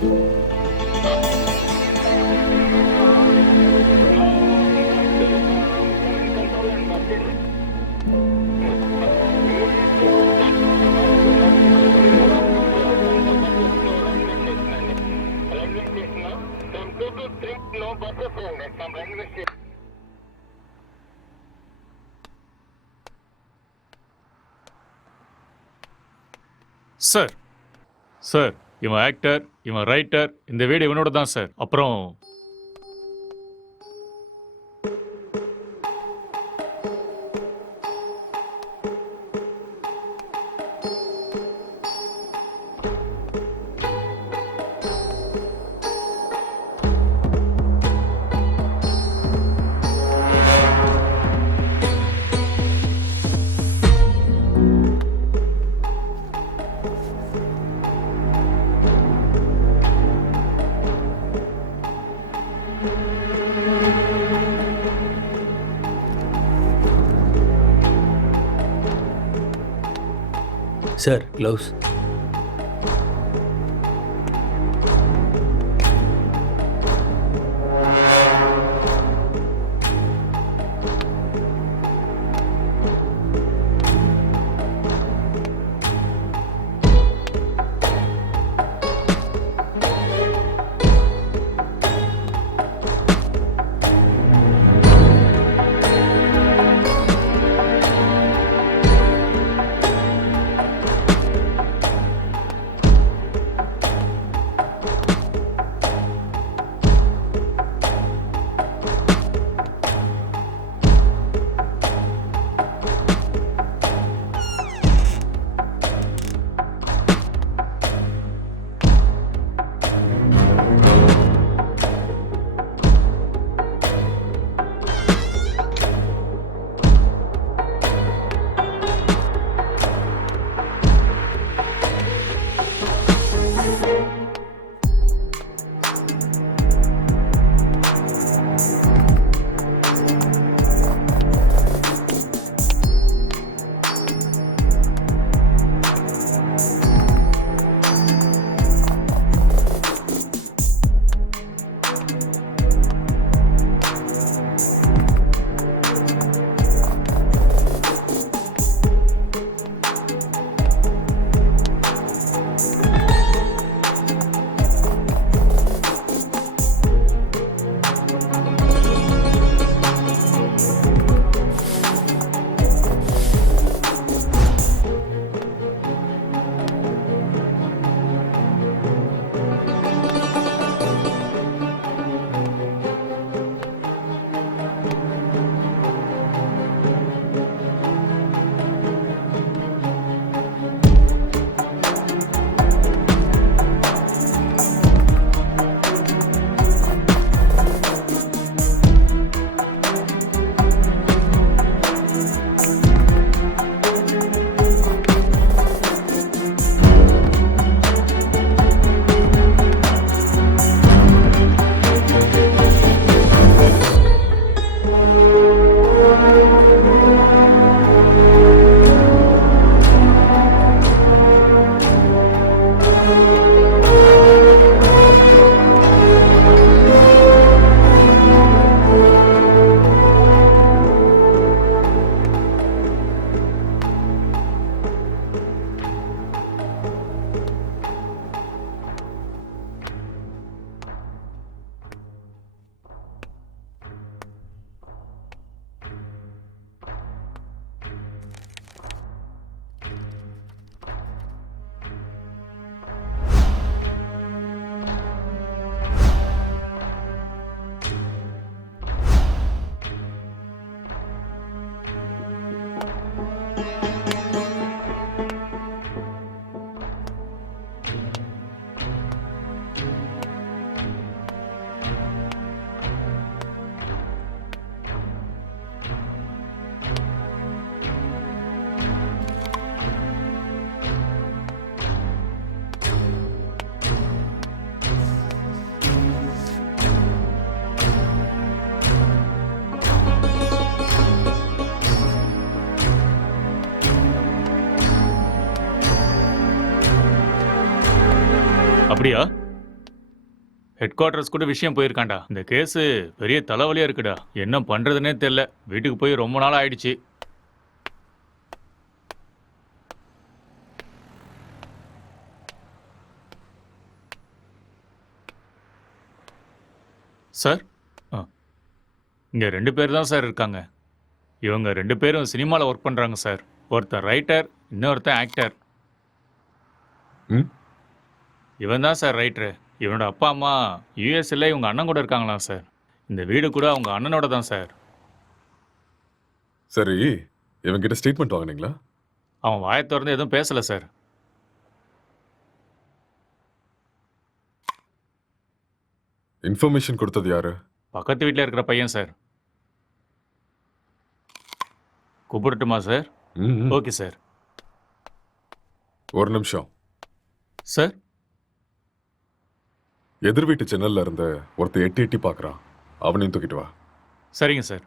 Sir sir இவன் actor, இவன் writer, இந்த வீடு இவனோட தான் சார். அப்புறம் சார் க்ளவுஸ். அப்படியா? ஹெட் குவார்ட்டர்ஸ் கூட விஷயம் போயிருக்காண்டா. இந்த கேஸ் பெரிய தலைவலியா இருக்குடா. என்ன பண்றதுன்னே தெரியல. வீட்டுக்கு போய் ரொம்ப நாள் ஆயிடுச்சு. சார், இங்க 2 பேர் தான் சார் இருக்காங்க. இவங்க 2 பேரும் சினிமாவில் ஒர்க் பண்றாங்க சார். ஒருத்தர் ரைட்டர், இன்னொருத்தன் ஆக்டர். ம் இவன் தான் சார் ரைட்டரு. இவனோட அப்பா அம்மா யூஎஸ்ல இவங்க அண்ணன் கூட இருக்காங்களாம் சார். இந்த வீடு கூட அவங்க அண்ணனோட தான் சார். சரி, இவன்கிட்ட ஸ்டேட்மெண்ட் வாங்குனீங்களா? அவன் வாயை திறந்து எதுவும் பேசல சார். இன்ஃபர்மேஷன் கொடுத்தது யாரு? பக்கத்து வீட்டில் இருக்கிற பையன் சார். கூப்பிடட்டுமா சார்? ம், ம். Okay sir. ஒரு நிமிஷம். சார், எதிர் வீட்டு ஜன்னல்ல இருந்து ஒருத்தர் எட்டி எட்டி பார்க்கறான். அவனையும் தூக்கிட்டு வா. சரிங்க சார்.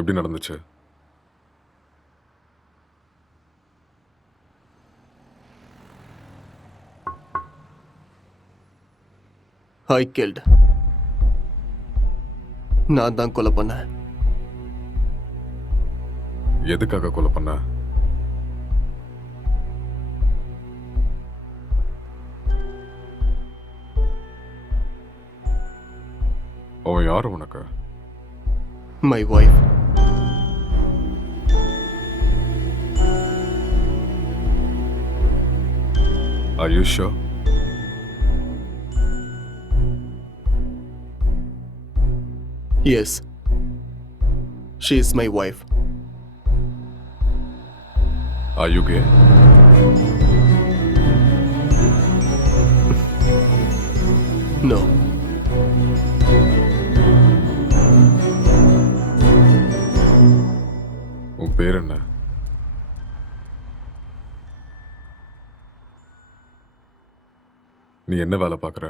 எப்படி நடந்துச்சு? ஐ கில்ட். நான் தான் கொலை பண்ணேன். எதுக்காக கொலை பண்ண? அவன் யாரு உனக்கு? My wife. Are you sure? Yes. She is my wife. Are you gay? No. உன் பேர் என்ன? நீ என்ன வேலை பார்க்குற?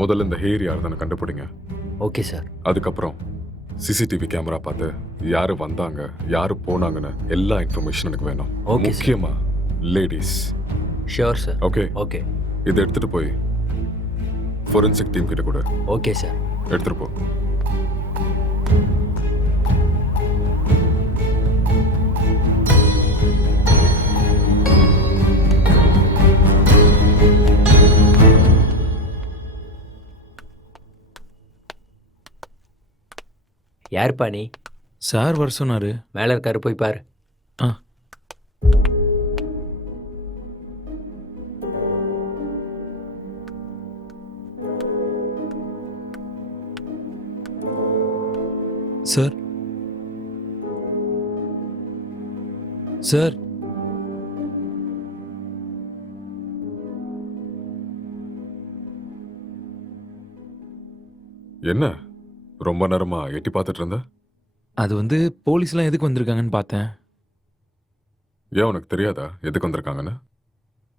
முதல்ல இந்த ஹேர் யாருன்னு கண்டுபிடிங்க. Okay sir. அதுக்கப்புறம் சிசிடிவி கேமரா பார்த்து யாரு வந்தாங்க, யாரு போனாங்கன்னு எல்லா இன்ஃபர்மேஷன் எனக்கு வேணும். Okay, sir. முக்கியமா ladies. Sure sir. Okay, okay. இதை எடுத்துட்டு போய் ஃபோரன்சிக் டீம் கிட்ட கூட ஓகே சார். எடுத்துட்டு போ. யாருப்பா நீ? சார் வர சொன்னாரு. மேலே இருக்காரு, போய் பாரு. ஆ. சார், சார், என்ன ரொம்ப நேரமா எட்டி பார்த்துட்டு இருந்த? அது வந்து போலீஸ்லாம் எதுக்கு வந்திருக்காங்கன்னு பார்த்தேன். ஏன் உனக்கு தெரியாதா எதுக்கு வந்திருக்காங்கன்னு?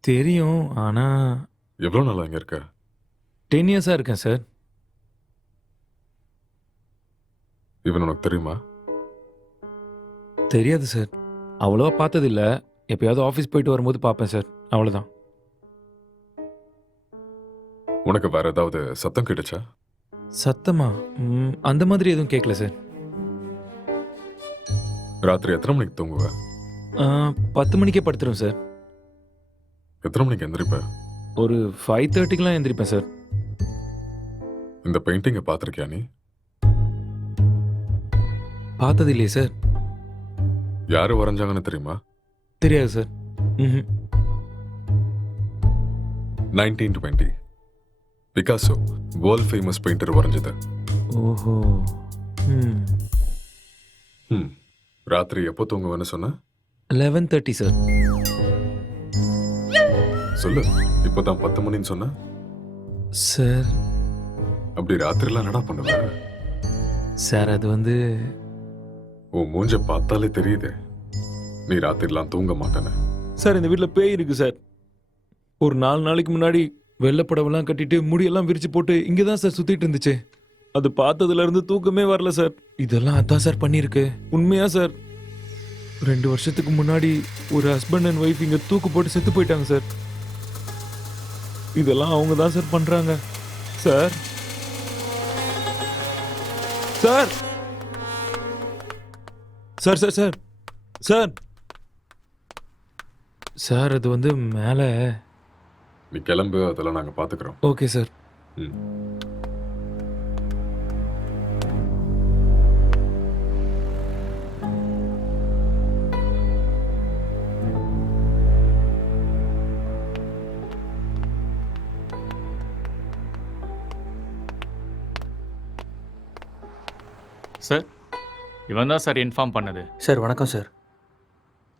தெரியும், ஆனால் எவ்வளோ நாளா இங்க இருக்க? 10 இயர்ஸாக இருக்கேன் சார். இவன் உனக்கு தெரியுமா? தெரியாது சார். அவ்வளோவா பார்த்ததில்ல. எப்பயாவது ஆஃபீஸ் போயிட்டு வரும்போது பார்ப்பேன் சார், அவ்வளோதான். உனக்கு வேற ஏதாவது சத்தம் கேட்டுச்சா? சத்தமா? அந்த மாதிரி எதுவும் கேட்கல சார். ராத்திரி எத்தனை மணிக்கு தூங்குவ? 10 மணிக்கே படுத்துரும் சார். எத்தனை மணிக்கு எந்திரிப்ப? ஒரு 5:30க்கெலாம் எந்திரிப்பேன் சார். இந்த பெயிண்டிங்கை பார்த்துருக்கியா நீ? பார்த்தது இல்லையே சார். யாரு வரைஞ்சாங்கன்னு தெரியுமா? தெரியாது சார். ம். 1920 பிகாசோ வேர்ல்ட் ஃபேமஸ் பெயிண்டர் வரைஞ்சது. ஓஹோ. ம். ம். ராத்திரி எப்போ தூங்குவேன்னு சொன்ன? 11:30 சார். சொல்லு. இப்போதான் 10 மணின்னு சொன்ன. சார் அப்படி ராத்திரிலாம் என்னடா பண்ணுவ? சார் அது வந்து உன் மூஞ்ச பார்த்தாலே தெரியுது நீ ராத்திரிலாம் தூங்க மாட்டேன்னு. சார் இந்த வீட்டில் பேய் இருக்கு சார். ஒரு 4 நாளைக்கு முன்னாடி வெள்ளைப்படவெல்லாம் கட்டிட்டு முடியெல்லாம் விரிச்சு போட்டு இங்கே தான் சார் சுத்திட்டு இருந்துச்சு. அது பார்த்ததுல இருந்து தூக்கமே வரல சார். இதெல்லாம் அதான் சார் பண்ணியிருக்கு. உண்மையா சார். 2 வருஷத்துக்கு முன்னாடி ஒரு ஹஸ்பண்ட் அண்ட் ஒய்ஃப் இங்க தூக்கு போட்டு செத்து போயிட்டாங்க சார். இதெல்லாம் அவங்க தான் சார் பண்றாங்க sir. Sir sir sir sir sir sir அது வந்து மேலே. நீ கிளம்பு, அதெல்லாம் நாங்க பாத்துக்கிறோம். Okay sir. ம். சார் இவன் தான் சார் இன்ஃபார்ம் பண்ணது. சார் வணக்கம் சார்.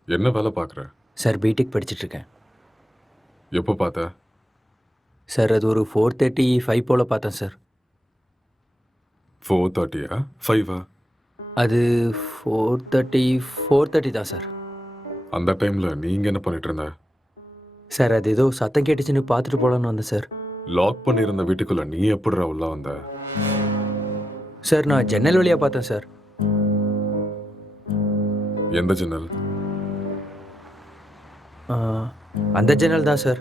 என்ன வேலை பார்க்குற? சார் பிடெக் படிச்சுட்டு இருக்கேன். எப்போ பார்த்த? சார் அது ஒரு 4:35 போல் பார்த்தேன் சார். 4:30 5 அது 4:30 தான் சார். அந்த டைம்ல நீங்க என்ன பண்ணிட்டு இருந்த? சார் அது ஏதோ சத்தம் கேட்டுச்சுன்னு பார்த்துட்டு போகலான்னு வந்தேன் சார். லாக் பண்ணியிருந்த வீட்டுக்குள்ள நீ எப்படிடா உள்ள வந்த? சார் நான் ஜன்னல் வழியாக பார்த்தேன் சார். எந்த ஜன்னல்? ஆ, அந்த ஜன்னல் தான் சார்.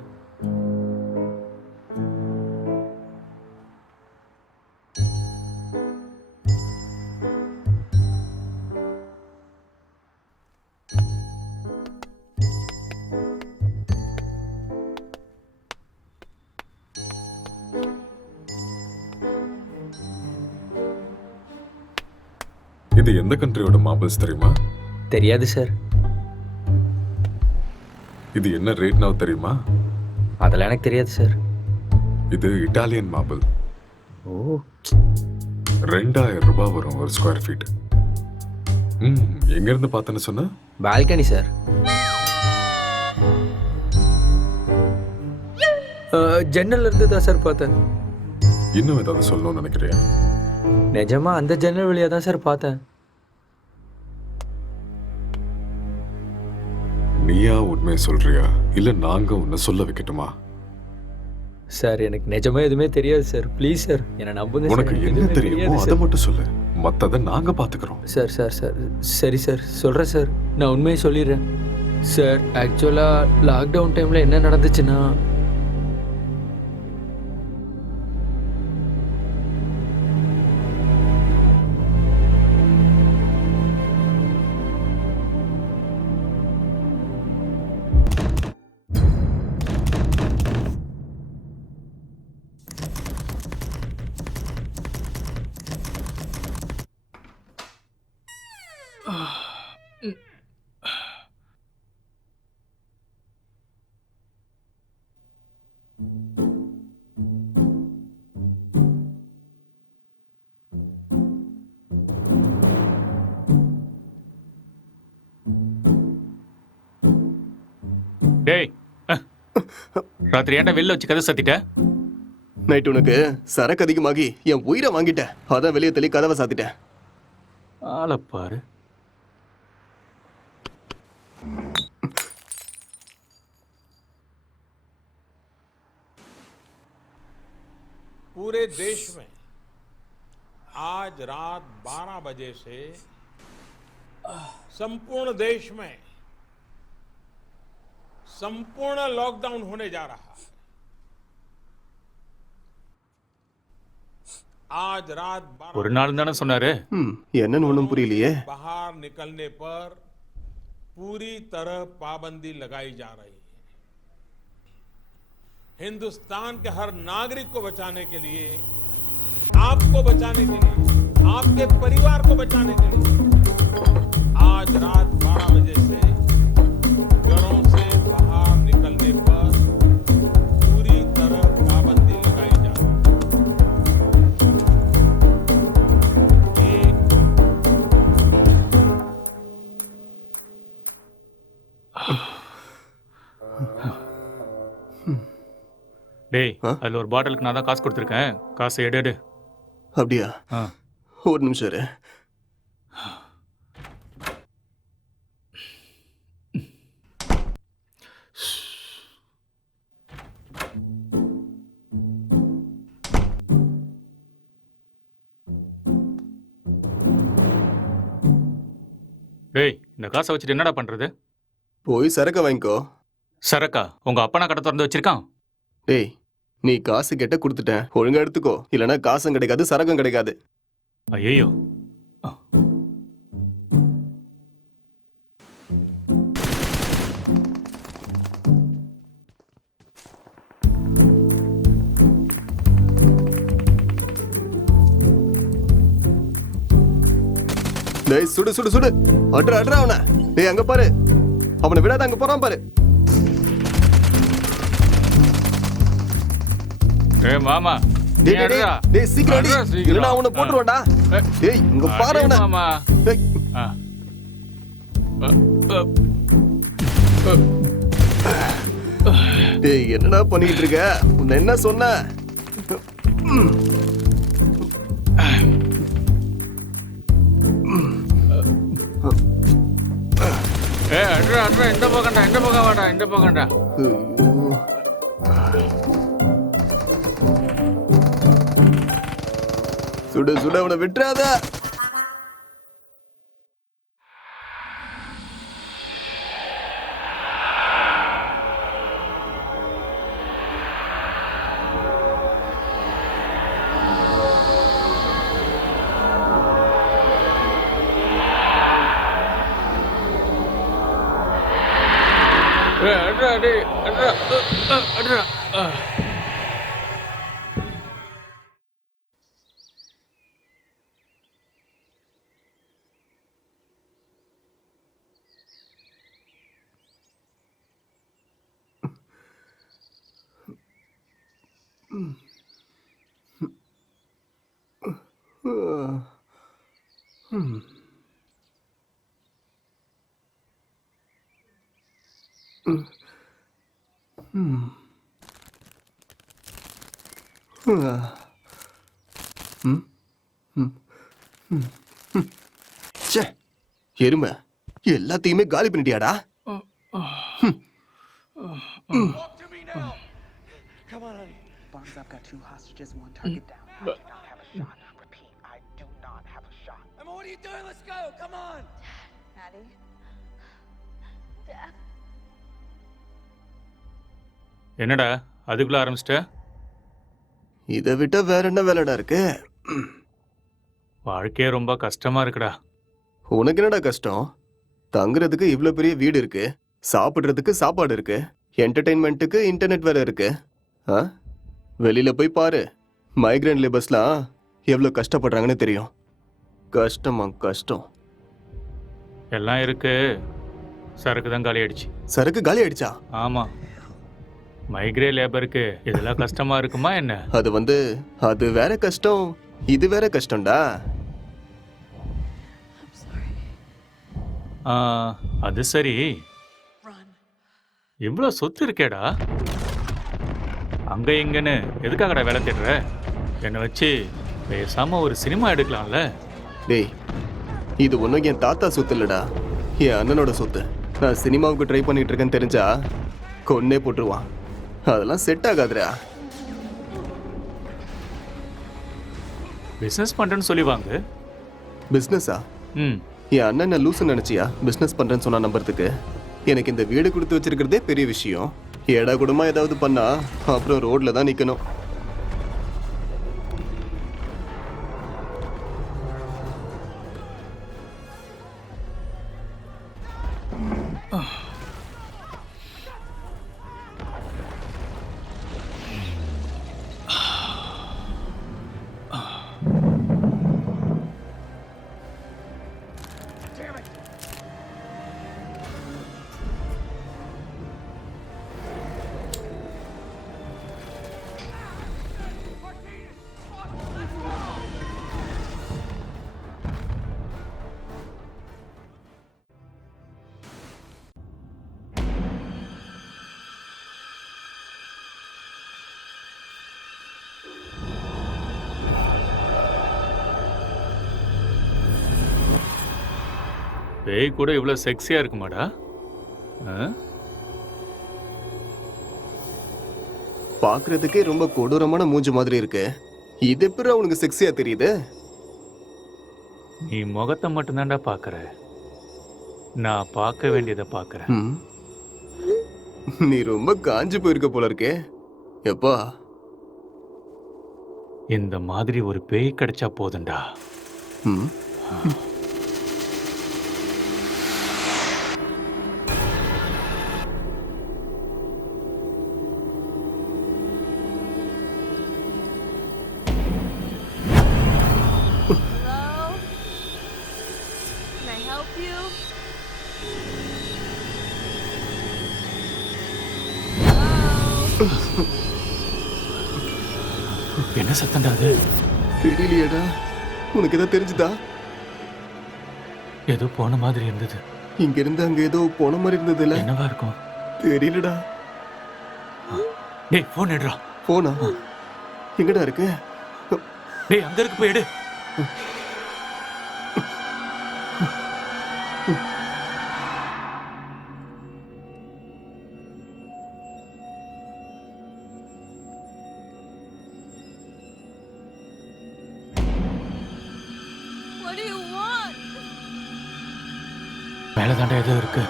இது எந்த கண்ட்ரியோட மார்பிள்ஸ் தெரியுமா? தெரியாது சார். இது என்ன ரேட் now தெரியுமா? அதெல்லாம் எனக்கு தெரியாது சார். இது இட்டாலியன் மார்பிள். ஓ 2000 ரூபாய் வரும் ஒரு ஸ்கொயர் ஃபீட். எங்க இருந்து பார்த்தேன்னு சொன்ன? Balcony sir. ஜன்னல் இருந்து தான் சார் பார்த்தேன். இன்னும் ஏதாவது சொல்லணும்னு நினைக்கிறியா? நிஜமா அந்த ஜன்னல் வழியாக தான் சார் பார்த்தேன். நீயா உண்மையை சொல்றியா இல்ல நாங்க உன்னை சொல்ல வைக்கட்டுமா? சார் எனக்கு நிஜமா எதுவுமே தெரியாது சார். ப்ளீஸ் சார் என்னை நம்புங்க சார். உனக்கு எனக்கு என்ன எதுவுமே தெரியுமோ தெரியாது அதை சார். மட்டும் சொல்லு, மத்ததை நாங்க பாத்துக்கிறோம். சார் சார் சார் சரி சார் சொல்கிறேன் சார். நான் உண்மையை சொல்லிடுறேன் சார். ஆக்சுவலாக லாக்டவுன் டைமில் என்ன நடந்துச்சுன்னா, டேய் ராத்திரி ஏன்டா வெளில வச்சு கதை சத்திட்ட? நைட் உனக்கு சரக்கு அதிகமாகி என் உயிரை வாங்கிட்டேன். அதான் வெளியே தள்ளி கதவை சாத்திட்டேன். ஆளப்பாரு. पूरे देश में आज रात 12 बजे से संपूर्ण देश में संपूर्ण लॉकडाउन होने जा रहा है। आज रात 12 ஒரு நாள் தானே சொன்னாரு. என்னன்னு ஒன்றும் புரியலையே. बाहर निकलने पर पूरी तरह पाबंदी लगाई जा रही है। हिंदुस्तान के हर नागरिक को बचाने के लिए, आपको बचाने के लिए, आपके परिवार को बचाने के लिए आज रात 12 बजे டேய் ஆ? அதில் ஒரு பாட்டிலுக்கு நான் தான் காசு கொடுத்துருக்கேன். காசை எடு எடு. அப்படியா? ஆ. ஒரு நிமிஷம் இரு. டேய் இந்த காசை வச்சுட்டு என்னடா பண்ணுறது? போய் சரக்க வாங்கிக்கோ. சரக்கா உங்கள் அப்பனா கடை திறந்து வச்சிருக்கான்? டேய், நீ காசு கேட்ட கொடுத்துட்டேன், ஒழுங்கா எடுத்துக்கோ. இல்லைன்னா காசும் கிடைக்காது, சரக்கும் கிடைக்காது. ஐயோ. டேய், சுடு சுடு சுடு. அட்ரா அவனை. டேய், அங்க பாரு. அவனை விடாத, அங்க போறான் பாரு. டேய் மாமா நீ டேய், டேய், அடுறா. டேய், சீக்கிரம் அடி. அட்ரா, சீக்கிரம். இல்லைன்னா அவனை போட்டுருவான்டா. ஏய், டேய், இங்க பாரு அவனை. மாமா. டேய். ஆ. அ, அ. டேய், என்னடா பண்ணிட்டு இருக்க? உன்னை என்ன சொன்ன? ஏய் அடுறா அடுறா, இந்த பக்கம்டா, இந்த பக்கம் வாடா, இந்த பக்கம்டா. ஐயோ. சுடு சுடு, அவனை விட்டுறாத. ஏய் அடுறா டேய், அடுறா. அடுறா. ச்சே, எருமை எல்லாத்தையுமே காலி பண்ணிட்டியாடா? Bonds, I've got 2 hostages, 1 target down. I do not have a shot. Repeat, I do not have a shot. Emma, what are you doing? Let's go. Come on. Maddie? Dad? என்னடா அதுக்குள்ள ஆரம்பிச்சிட்ட? இதை விட்டா வேற என்ன வேலைடா இருக்கு? வாழ்க்கையே ரொம்ப கஷ்டமா இருக்குடா. உனக்கு என்னடா கஷ்டம்? தங்குறதுக்கு இவ்ளோ பெரிய வீடு இருக்கு, சாப்பிடுறதுக்கு சாப்பாடு இருக்கு, என்டர்டெயின்மெண்ட்டுக்கு இன்டர்நெட் வேற இருக்கு. ஆ? வெளியில போய் பாரு, மைக்ரேன் லேபர்ஸ்லாம் எவ்வளோ கஷ்டப்படுறாங்கன்னு தெரியும். கஷ்டமா கஷ்டம். எல்லாம் இருக்கு, சரக்கு தான் காலி ஆயிடுச்சு. சரக்கு காலி ஆயிடுச்சா? ஆமா, மைக்ரே லேபருக்கு இதெல்லாம் கஷ்டமா இருக்குமா என்ன? அது வேற கஷ்டம், இது வேற கஷ்டம்டா. I'm sorry. ஆ, அது சரி, Run. இவ்வளோ சொத்து இருக்கேடா, அங்க இங்கன்னு எதுக்காகடா வேலை தேடுற? என்னை வச்சு பேசாம ஒரு சினிமா எடுக்கலாம்ல? டேய், இது ஒன்றும் என் தாத்தா சொத்து இல்லடா, என் அண்ணனோட சொத்து. நான் சினிமாவுக்கு ட்ரை பண்ணிட்டு இருக்கேன்னு தெரிஞ்சா கொன்னே போட்டுருவான். அதெல்லாம் செட் ஆகாதுடா. பிஸ்னஸ் பண்ணுறேன்னு சொல்லி வாங்க. பிஸ்னஸா? ம், என் அண்ணன் என்ன லூசுன்னு நினச்சியா பிஸ்னஸ் பண்ணுறேன்னு சொன்னா நம்புறதுக்கு? எனக்கு இந்த வீடு கொடுத்து வச்சிருக்கிறதே பெரிய விஷயம். ஏடா கூடமா ஏதாவது பண்ணா அப்புறம் ரோட்ல தான் நிற்கணும். பேய் கூட இவ்வளோ செக்ஸியாக இருக்குமாடா? ஆ? பாக்குறதுக்கே ரொம்ப கொடூரமான மூஞ்சி மாதிரி இருக்கு. இது எப்படி அவனுக்கு செக்ஸியா தெரியுது? நீ முகத்தை மட்டும்தான்டா பார்க்குற. நான் பார்க்க வேண்டியதை பார்க்குறேன். ம். நீ ரொம்ப காஞ்சு போயிருக்க போல இருக்கே. எப்பா இந்த மாதிரி ஒரு பேய் கிடைச்சா போதும்டா. ம். Hello? Can I help you? Hello? என்ன சத்தம்டா அது? தெரியலையேடா. உனக்கு ஏதோ தெரிஞ்சுதா? ஏதோ போன மாதிரி இருந்தது. இங்க இருந்து அங்க ஏதோ போன மாதிரி இருந்ததுல. என்னவா இருக்கும்? தெரியலடா. டேய் ஃபோன் எடுறா. போனா எங்கடா இருக்கு? டேய் அங்க இருக்கு, போய் எடு. What do you want? மேலே தாண்டா ஏதோ இருக்கு.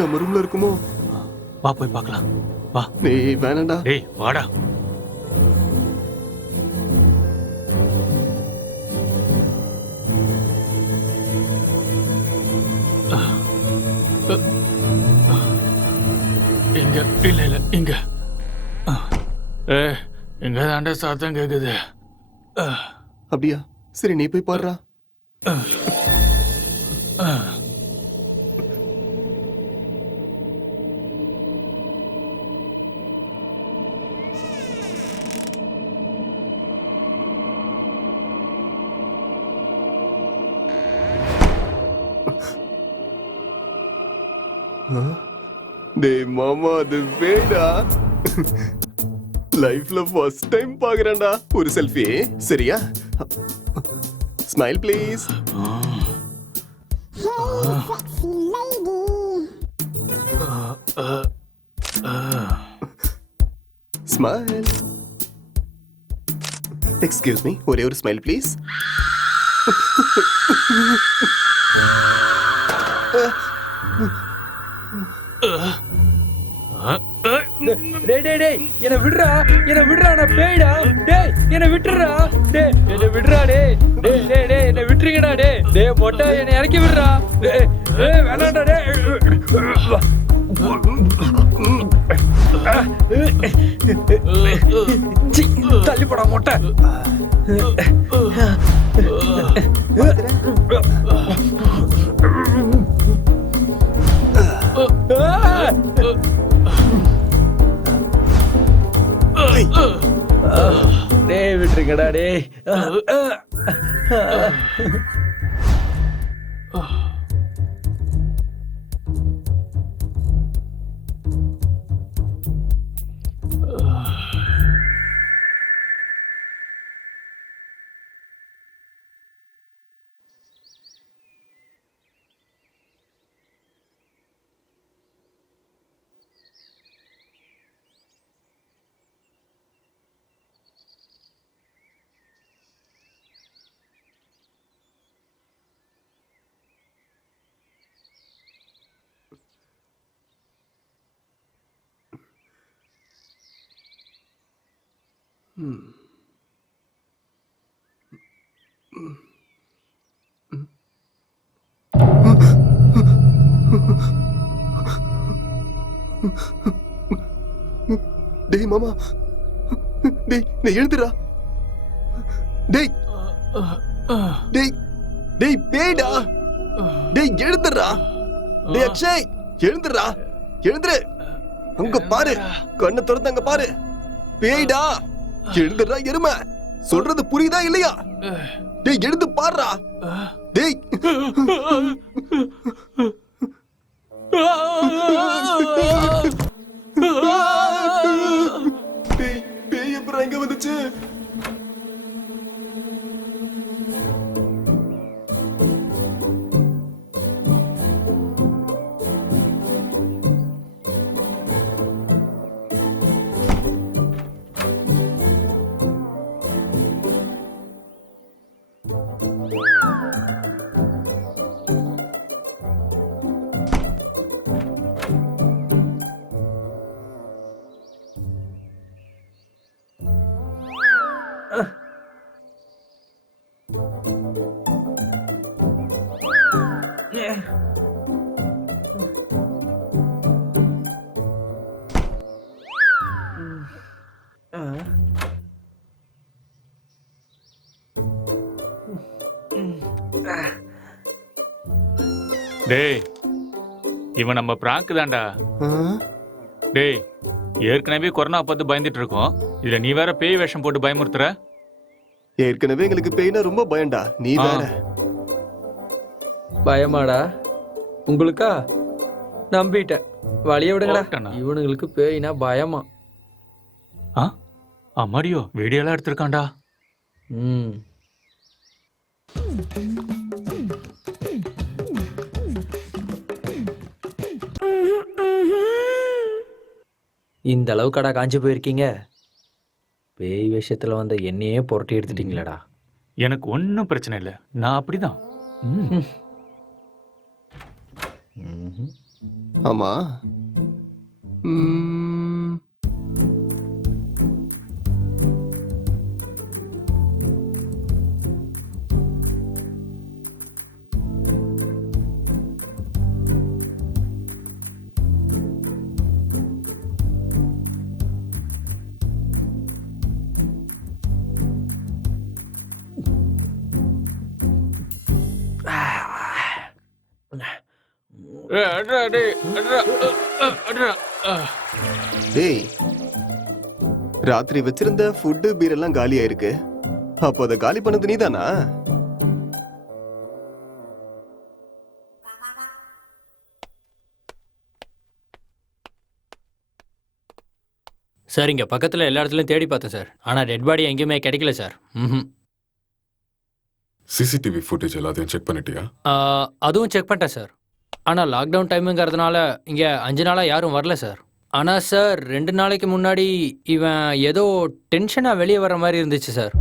நம்ம ரூம்ல இருக்குமோ? வா போய் பார்க்கலாம். வா. டேய் வேணாம்டா. டேய் வாடா. இங்க இல்ல இல்ல இங்க. இங்க தாண்டா சத்தம் கேக்குது. அப்படியா? சரி நீ போய் பாருடா. டேய் மாமா, அது வேடா. லைஃப்ல ஃபர்ஸ்ட் டைம் பாக்குறேன்டா. ஒரு செல்ஃபி சரியா? Smile please. Smile. Excuse me, ஒரே ஒரு ஸ்மைல் ப்ளீஸ். டேய் டேய் டேய் என்ன விடுறா, என்ன விடுறா, நான் பேய்டா. டேய் என்ன விட்டுறா. டேய் என்ன விடுறா. டேய் டேய் டேய் டேய் என்ன விட்டுறீங்கடா. டேய் டேய் மொட்டை என்ன இறக்கி விடுறா. டேய் டேய் வேணாம்டா. டேய் சீ, தள்ளி போடா மொட்டை. டேய் விட்டுருங்கடா. டேய் டேய் மாமா, டேய் டேய் எழுந்துடா. டேய் டேய் டேய் பேய்டா. டேய் எழுந்துடா. டேய் அக்ஷய் எழுந்துடா. எழுந்துரு. அங்க பாரு, கண்ணை திறந்து அங்க பாரு. பேய்டா. எழுந்துடா எருமை. சொல்றது புரியுதா இல்லையா? டேய் எழுந்து பாருடா. டேய் டேய் பேய் எப்பறம் எங்க வந்துச்சு? டேய் இவன் நம்ம பிராங்க் தான்டா. ஆ? டேய் ஏற்கனவே கொரோனா பார்த்து பயந்துட்டு இருக்கோம், இதுல நீ வேற பேய் வேஷம் போட்டு பயமுறுத்துற. ஏற்கனவே எங்களுக்கு பெயினா ரொம்ப பயம்டா, நீ ஆ. வேற. பயமாடா உங்களுக்கா? நம்பிட்டேன். வழிய விடுங்கடா. போட்டேனா? இவனுங்களுக்கு பேய்னா பயமா. அம்மாடியோ வீடியோலாம் எடுத்திருக்கான்டா. ம். இந்த அளவுக்காடா காஞ்சி போயிருக்கீங்க? பேய் விஷயத்துல வந்த என்னையே புரட்டி எடுத்துட்டீங்களேடா. எனக்கு ஒன்றும் பிரச்சனை இல்லை, நான் அப்படிதான். ம். ம்ஹும். ஆமா. ம், அட்ரா, டேய், அட்ரா, அட்ரா. டேய் ராத்திரி வச்சிருந்த ஃபுட்டு பீர் எல்லாம் காலி ஆயிருக்கு. அப்போ அதை காலி பண்ணது நீதானா? சார் இங்கே பக்கத்தில் எல்லா இடத்துலையும் தேடி பார்த்தேன் சார், ஆனால் டெட் பாடி எங்கேயுமே கிடைக்கல சார். ம். சிசிடிவி ஃபுட்டேஜ் எல்லாத்தையும் செக் பண்ணிட்டியா? அதுவும் செக் பண்ணிட்டேன் சார். ஆனால் லாக்டவுன் டைமுங்கிறதுனால இங்கே 5 நாளாக யாரும் வரல சார். ஆனால் சார் 2 நாளைக்கு முன்னாடி இவன் ஏதோ டென்ஷனாக வெளியே வர மாதிரி இருந்துச்சு சார்.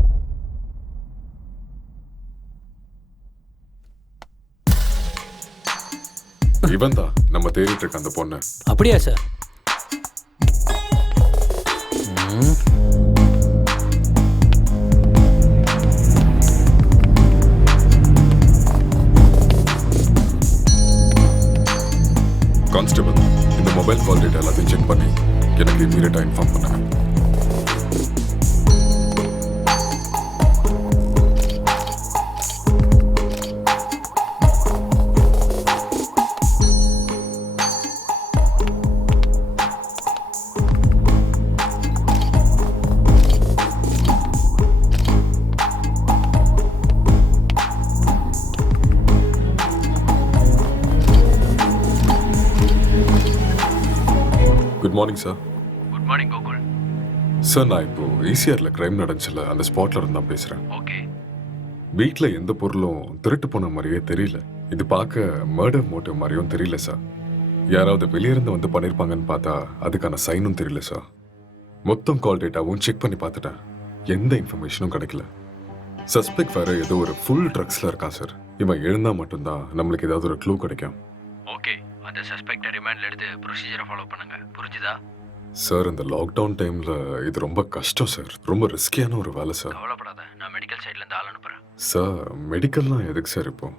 இவன் தான் நம்ம தேடிட்டு இருக்க அந்த பொண்ணு. அப்படியா சார்? ம். கான்ஸ்டபிள், இந்த மொபைல் கால் டேட்டா எல்லாத்தையும் செக் பண்ணி எனக்கு இமீடியட்டா இன்ஃபார்ம் பண்ணுங்க. Good morning sir. Good morning Gokul. Sir நான் இப்போ ஈசிஆர்ல கிரைம் நடந்துச்சுல, அந்த ஸ்பாட்ல இருந்து தான் பேசுறேன். ஓகே. வீட்ல எந்த பொருளும் திருட்டு போன மாதிரியே தெரியல. இது பார்க்க மர்டர் மோட்டிவ் மாதிரியும் தெரியல சார். யாராவது வெளியிருந்து வந்து பண்ணிருப்பாங்கன்னு பார்த்தா அதுக்கான சைனும் தெரியல சார். மொத்தம் கால் டேட்டாவும் செக் பண்ணி பார்த்துட்டேன், எந்த இன்ஃபர்மேஷனும் கிடைக்கல. சஸ்பெக்ட் வேற ஏதோ ஒரு ஃபுல் ட்ரக்ஸ்ல இருக்கான் சார். இவன் எழுந்தா மட்டும்தான் நம்மளுக்கு ஏதாவது ஒரு க்ளூ கிடைக்கும். ஓகே, அந்த சஸ்பெக்டை ரிமாண்ட்ல எடுத்து ப்ரொசீஜரை ஃபாலோ பண்ணுங்க, புரிஞ்சுதா? சார் இந்த லாக்டவுன் டைம்ல இது ரொம்ப கஷ்டம் சார், ரொம்ப ரிஸ்கியான ஒரு வேலை சார். கவலைப்படாத, நான் மெடிக்கல் சைட்லேருந்து ஆள் அனுப்புகிறேன். சார் மெடிக்கல்லாம் எதுக்கு சார் இப்போ?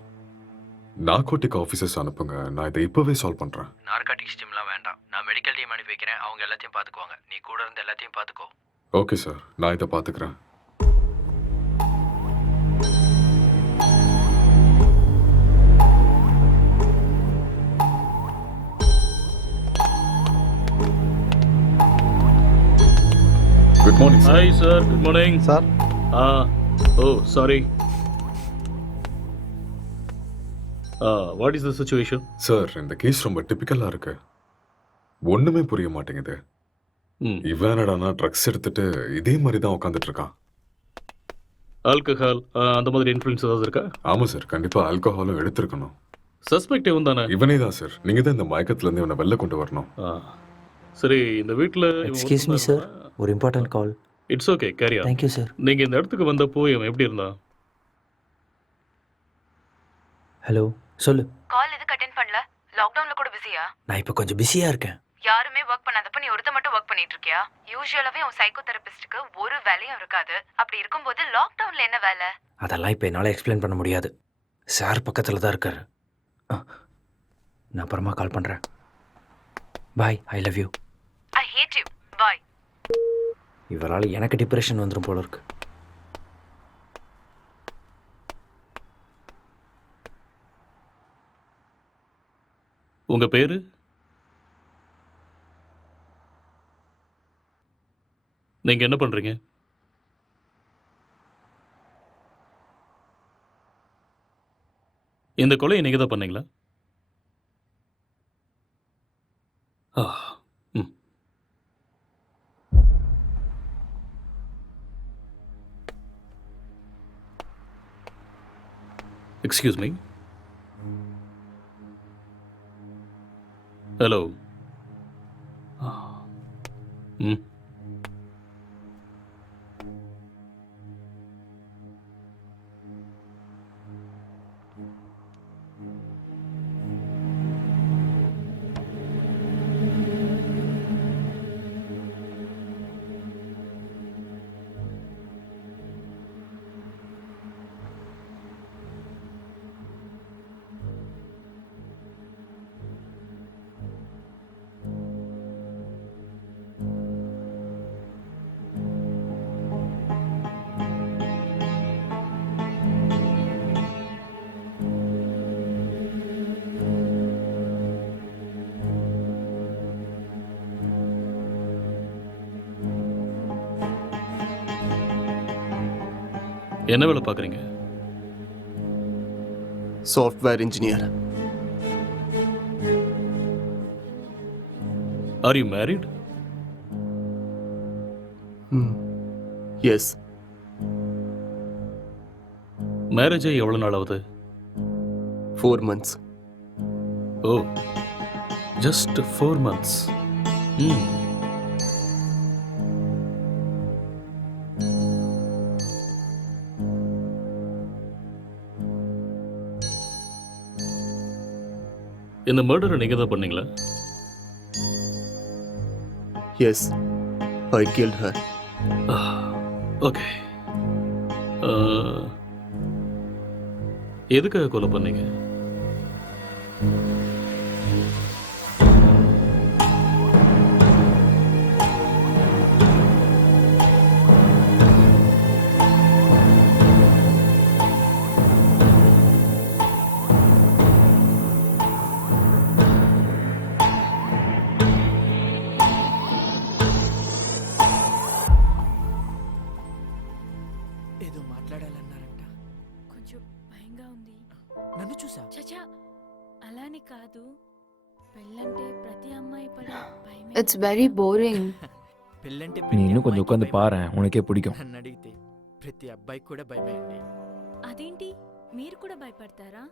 நார்கோட்டிக் ஆஃபீஸர்ஸ் அனுப்புங்க, நான் இதை இப்போவே சால்வ் பண்ணுறேன். நார்காட்டிக்ஸ் டீம்லாம் வேண்டாம், நான் மெடிக்கல் டீம் அனுப்பி வைக்கிறேன், அவங்க எல்லாத்தையும் பார்த்துக்குவாங்க. நீ கூட இருந்து எல்லாத்தையும் பார்த்துக்கோ. ஓகே சார், நான் இதை பார்த்துக்கிறேன். Good morning sir. Hi sir, good morning sir. Oh sorry. What is the situation? Sir இந்த கேஸ் ரொம்ப டிபிக்கலாக இருக்கு, ஒன்றுமே புரிய மாட்டேங்குது. இவன் என்னடானா ட்ரக்ஸ் எடுத்துட்டு இதே மாதிரி தான் உட்காந்துட்டு இருக்கான். ஆல்கஹால் அந்த மாதிரி இன்ஃப்ளூயன்ஸ் ஏதாவது இருக்கா? ஆமாம் சார், கண்டிப்பாக ஆல்கஹாலும் எடுத்திருக்கணும். சஸ்பெக்ட் இவன் தானே? இவனே தான் சார், நீங்கள் தான் இந்த மயக்கத்துலேருந்து இவனை வெளில கொண்டு வரணும். சரி, இந்த வீட்டில் எக்ஸ்கியூஸ் மீ சார், ஒரு important call. It's okay, carry on. Thank you sir. நீங்க இந்த இடத்துக்கு வந்தப்போ இவன் எப்படி இருந்தான்? ஹலோ, சொல்லு. கால் எதுக்கு அட்டென்ட் பண்ணல? லாக்டவுன்ல கூட பிஸியா? நான் இப்போ கொஞ்சம் பிஸியாக இருக்கேன். யாருமே ஒர்க் பண்ணாதப்ப நீ ஒருத்த மட்டும் ஒர்க் பண்ணிட்டு இருக்கியா? யூசுவலாவே உன் சைக்கோ தெரபிஸ்டுக்கு ஒரு வேலையும் இருக்காது. அப்படி இருக்கும்போது லாக்டவுன்ல என்ன வேலை? அதெல்லாம் இப்போ என்னால் எக்ஸ்பிளைன் பண்ண முடியாது. சார் பக்கத்தில் தான் இருக்காரு. நான் அப்புறமா கால் பண்ணுறேன். Bye, I love you. I hate you. Bye. இவரால் எனக்கு டிப்ரெஷன் வந்துடும் போல இருக்கு. உங்க பேரு? நீங்க என்ன பண்றீங்க? இந்த கொலையை நீங்க தான் பண்ணீங்களா? ம். Excuse me. ஹலோ. ம். என்ன வேலை பார்க்குறீங்க? Software engineer. Are you married? Yes. Marriage ஆகி எவ்வளோ நாள் ஆகுது? 4 months. ஓ, ஜஸ்ட் 4 months. ம். இந்த மர்டரை நீங்க தான் பண்ணீங்களா? எஸ், ஐ கில்ட் ஹர். ஓகே. எதுக்காக கொலை பண்ணீங்க? ఏదో మాట్లాడాలన్నారంట. కొంచెం భయంగా ఉంది. నన్ను చూసా? చచా అలాని కాదు. పెళ్ళంటే ప్రతి అమ్మాయి పడే భయమే. It's very boring. పెళ్ళంటే நீ இன்னும் கொஞ்சம் உட்காந்து பாரு, உனக்கே பிடிக்கும். నన్ను అడిగితే ప్రతి అబ్బాయికి కూడా భయమే అండి. అదేంటి మీరు కూడా భయపడతారా?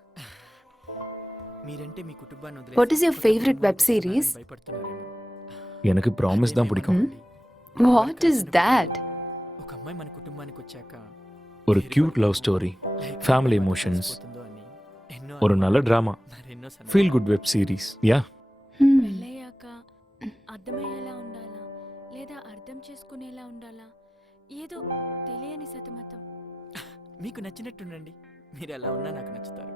మీరంటే మీ కుటుంబాన్ని వదిలేసి What is your favorite web series? భయపడుతున్నారేమో. எனக்கு ப்ராமிஸ் தான் பிடிக்கும். What is that? ఒక అమ్మాయి మన కుటుంబానికి వచ్చాక ஒரு cute love story, family emotions, ஒரு நல்ல drama, feel good web series. Yeah. పెళ్ళయ్యాక అర్థమయ్యేలా ఉండాలా లేదా అర్థం చేసుకునేలా ఉండాలా? ఏదో తెలియని సతమతం. మీకు నచ్చినట్టుండండి. మీరు ఎలా ఉన్నా నాకు నచ్చుతారు.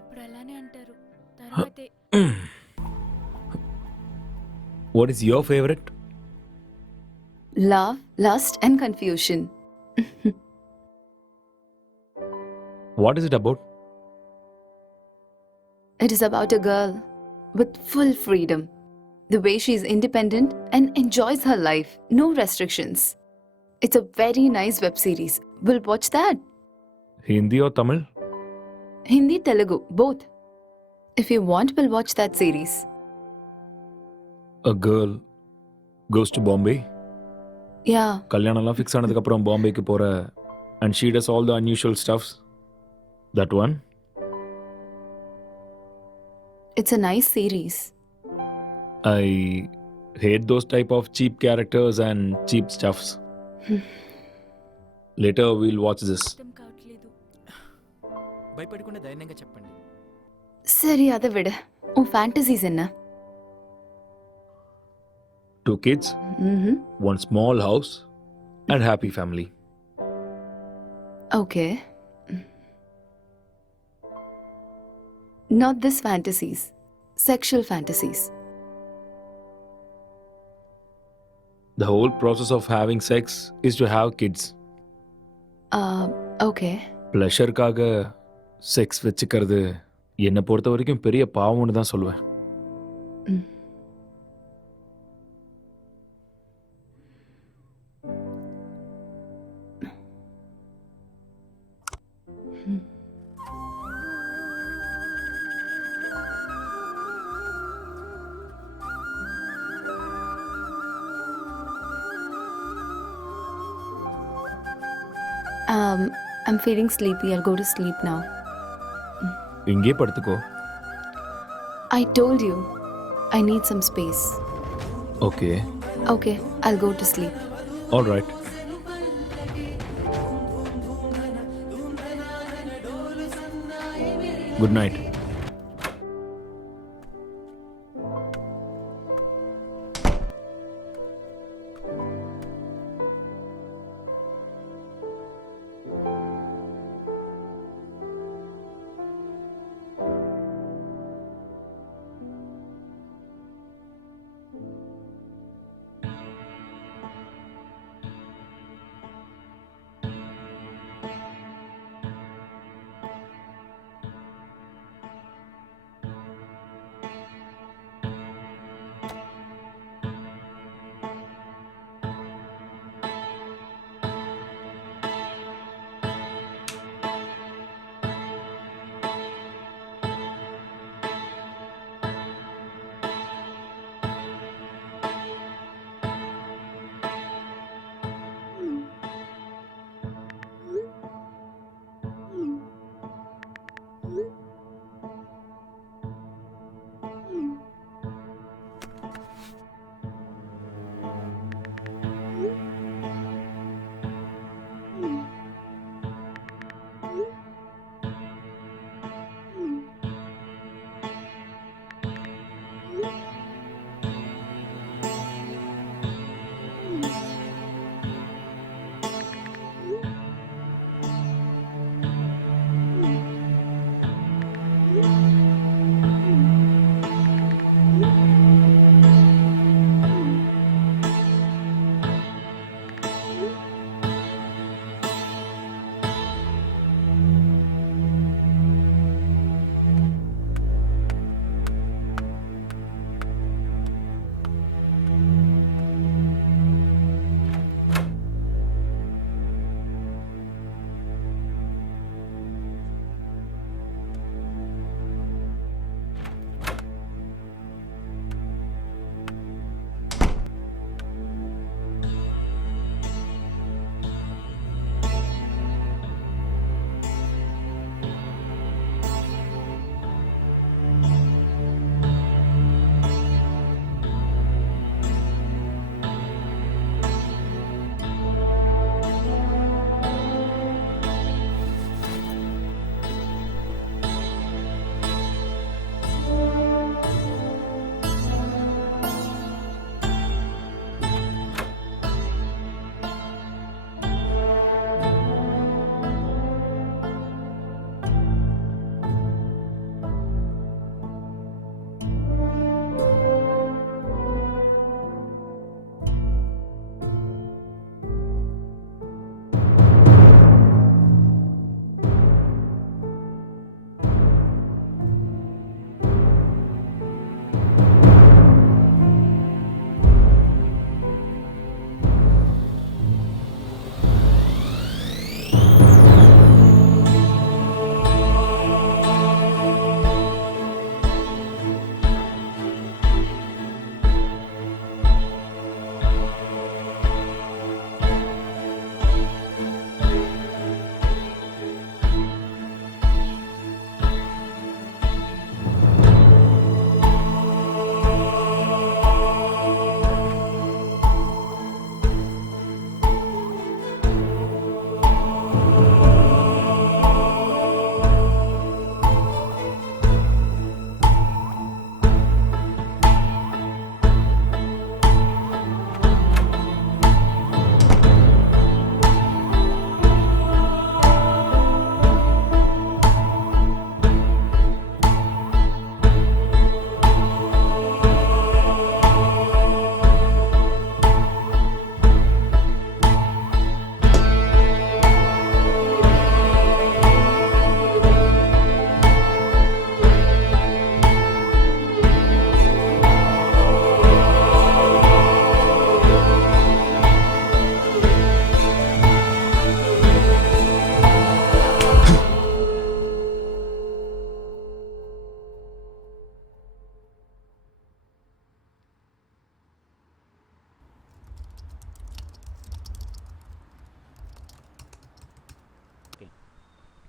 ఇప్పుడు అలానే అంటారు, తర్వాతే What is your favorite? Love, lust and confusion. What is it about? It is about a girl with full freedom. The way she is independent and enjoys her life. No restrictions. It's a very nice web series. We'll watch that. Hindi or Tamil? Hindi, Telugu, both. If you want, we'll watch that series. A girl goes to Bombay. Yeah. கல்யாணம்லாம் fix ஆனதுக்கு அப்புறம் பாம்பேக்கு போற and she does all the unusual stuffs. That one? It's a nice series. I hate those type of cheap characters and cheap stuffs. Later we'll watch this. అర్థం కావట్లేదు. భయపడకుండా ధైర్యంగా చెప్పండి. சரி, அதை விடு. உன் ஃபேண்டசிஸ் என்ன? 2 kids, one small house and happy family. Okay. Not this fantasies. Sexual fantasies. The whole process of having sex is to have kids. Okay. ப்ளஷருக்காக செக்ஸ் வச்சுக்கிறது என்னை பொறுத்த வரைக்கும் பெரிய பாவம்னு தான் சொல்லுவேன். I'm feeling sleepy. I'll go to sleep now. இங்கே படுத்துக்கோ. I told you, I need some space. Okay. Okay, I'll go to sleep. All right. Good night.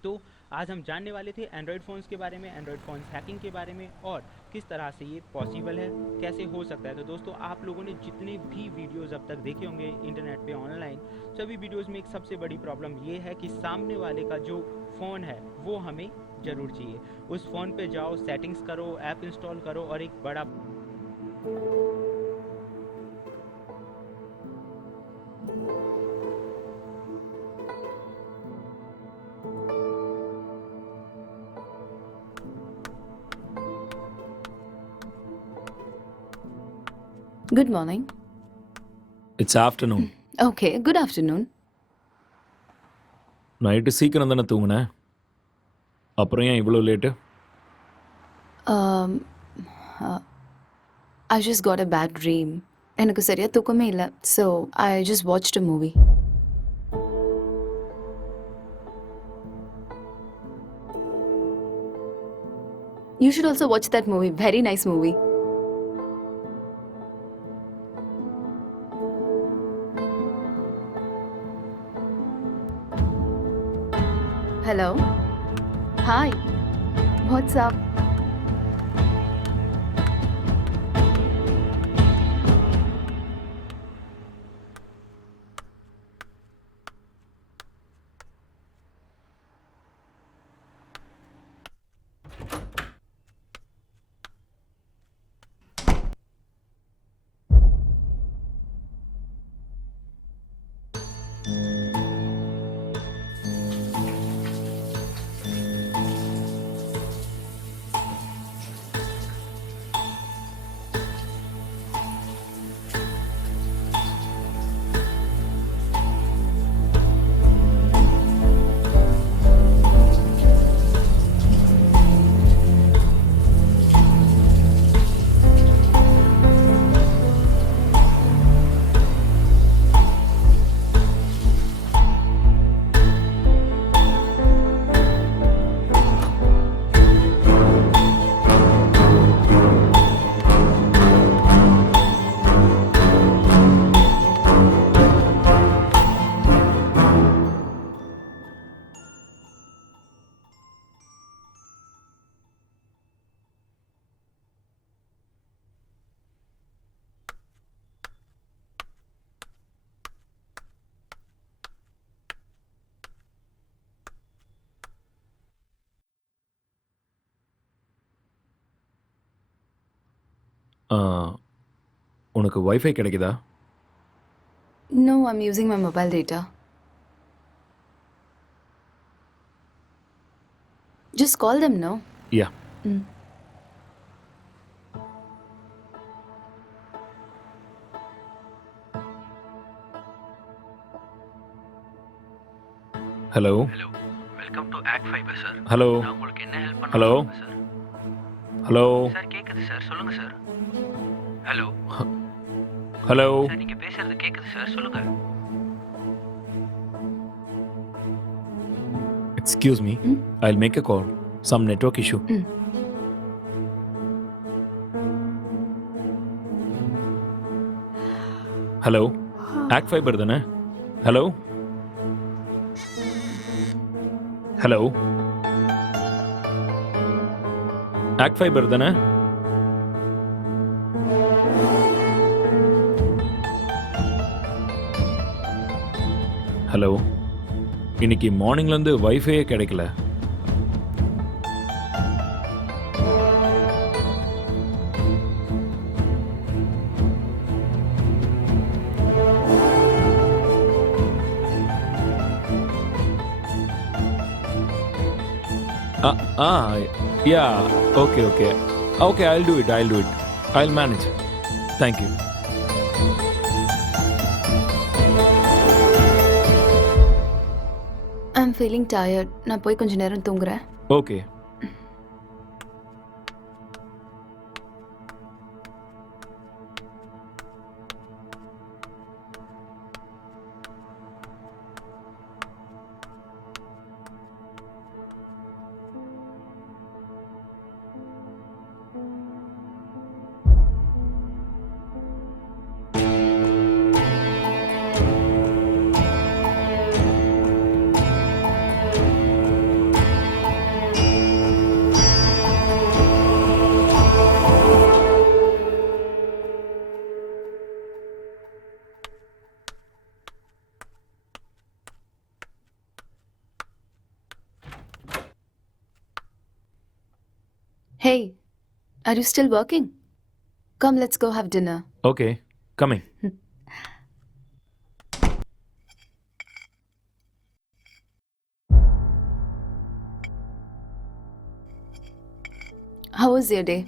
तो आज हम जानने वाले थे एंड्रॉयड फ़ोन्स के बारे में, एंड्रॉयड फ़ोन्स हैकिंग के बारे में और किस तरह से ये पॉसिबल है, कैसे हो सकता है। तो दोस्तों आप लोगों ने जितने भी वीडियोस अब तक देखे होंगे इंटरनेट पे ऑनलाइन, सभी वीडियोस में एक सबसे बड़ी प्रॉब्लम ये है कि सामने वाले का जो फ़ोन है वो हमें ज़रूर चाहिए। उस फ़ोन पे जाओ, सेटिंग्स करो, ऐप इंस्टॉल करो और एक बड़ा Good morning. It's afternoon. Okay, good afternoon. Night சீக்கிரம் தானே தூங்குனேன், அப்புறம் ஏன் இவ்வளோ late? Um, I just got a bad dream. எனக்கு சரியா தூக்கமே இல்ல. So, I just watched a movie. You should also watch that movie. Very nice movie. Hello. Hi. What's up? உனக்கு வைஃபை கிடைக்குதா? No, I'm using my mobile data. Just call them, no? Yeah. Mm. Hello. Hello, welcome to act fibre sir. Hello. நான் உங்களுக்கு என்ன help hello. பண்ணணும் sir? Hello. Sir கேக்குது sir, சொல்லுங்க sir. Hello hello. Sir, நீங்க பேசுறது கேக்குது சார், சொல்லுங்க. Excuse me, I'll make a call. Some network issue. Hello, act fibre தானே? ஹலோ ஹலோ, ஆக்ட் ஃபைபர் தானே? ஹலோ, இன்னைக்கு மார்னிங்லேருந்து வைஃபையே கிடைக்கல. Yeah, okay. Okay, I'll do it. I'll manage. Thank you. I'm feeling tired. நான் போய் கொஞ்ச நேரம் தூங்குறேன். Okay. Hey, are you still working? Come, let's go have dinner. Okay coming. How was your day?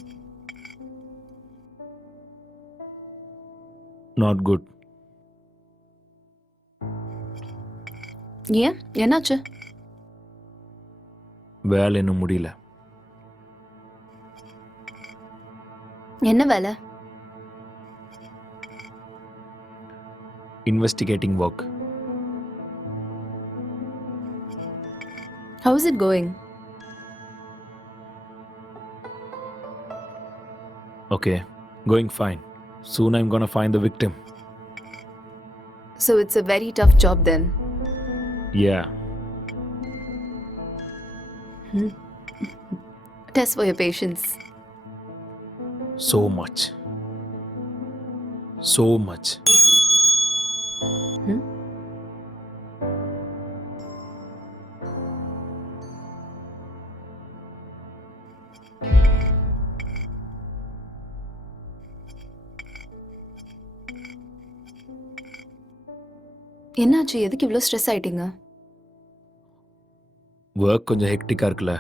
Not good. ஏன் என்னாச்சு? வேலை இன்னும் முடியல. என்ன வேலை? Investigating work. How is it going? Okay, going fine. Soon I'm gonna find the victim. So it's a very tough job then. Yeah. Test for your patience. So much. So much. என்னாச்சு? எதுக்கு இவ்வளோ stress ஆயிட்டீங்க? Work கொஞ்சம் ஹெக்டிக்காக இருக்குல்ல,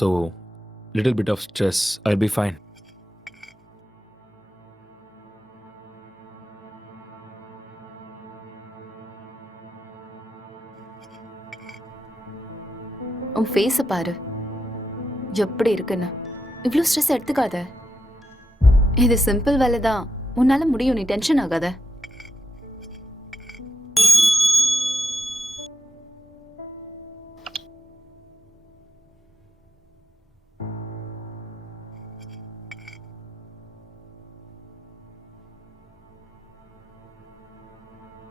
so little bit of stress. I be fine. உன் ஃபேஸை பாரு, எப்படி இருக்குன்னு. இவ்வளோ ஸ்ட்ரெஸ் எடுத்துக்காத. இது சிம்பிள் வேலை தான், உன்னால முடியும். நீ டென்ஷன் ஆகாத.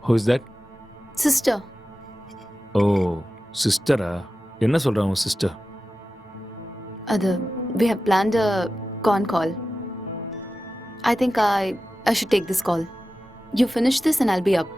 Who is that? சிஸ்டர். ஓ சிஸ்டரா? என்ன சொல்கிறாங்க உன் சிஸ்டர்? அது we have planned a con call. I think I should take this call. You finish this and I'll be up.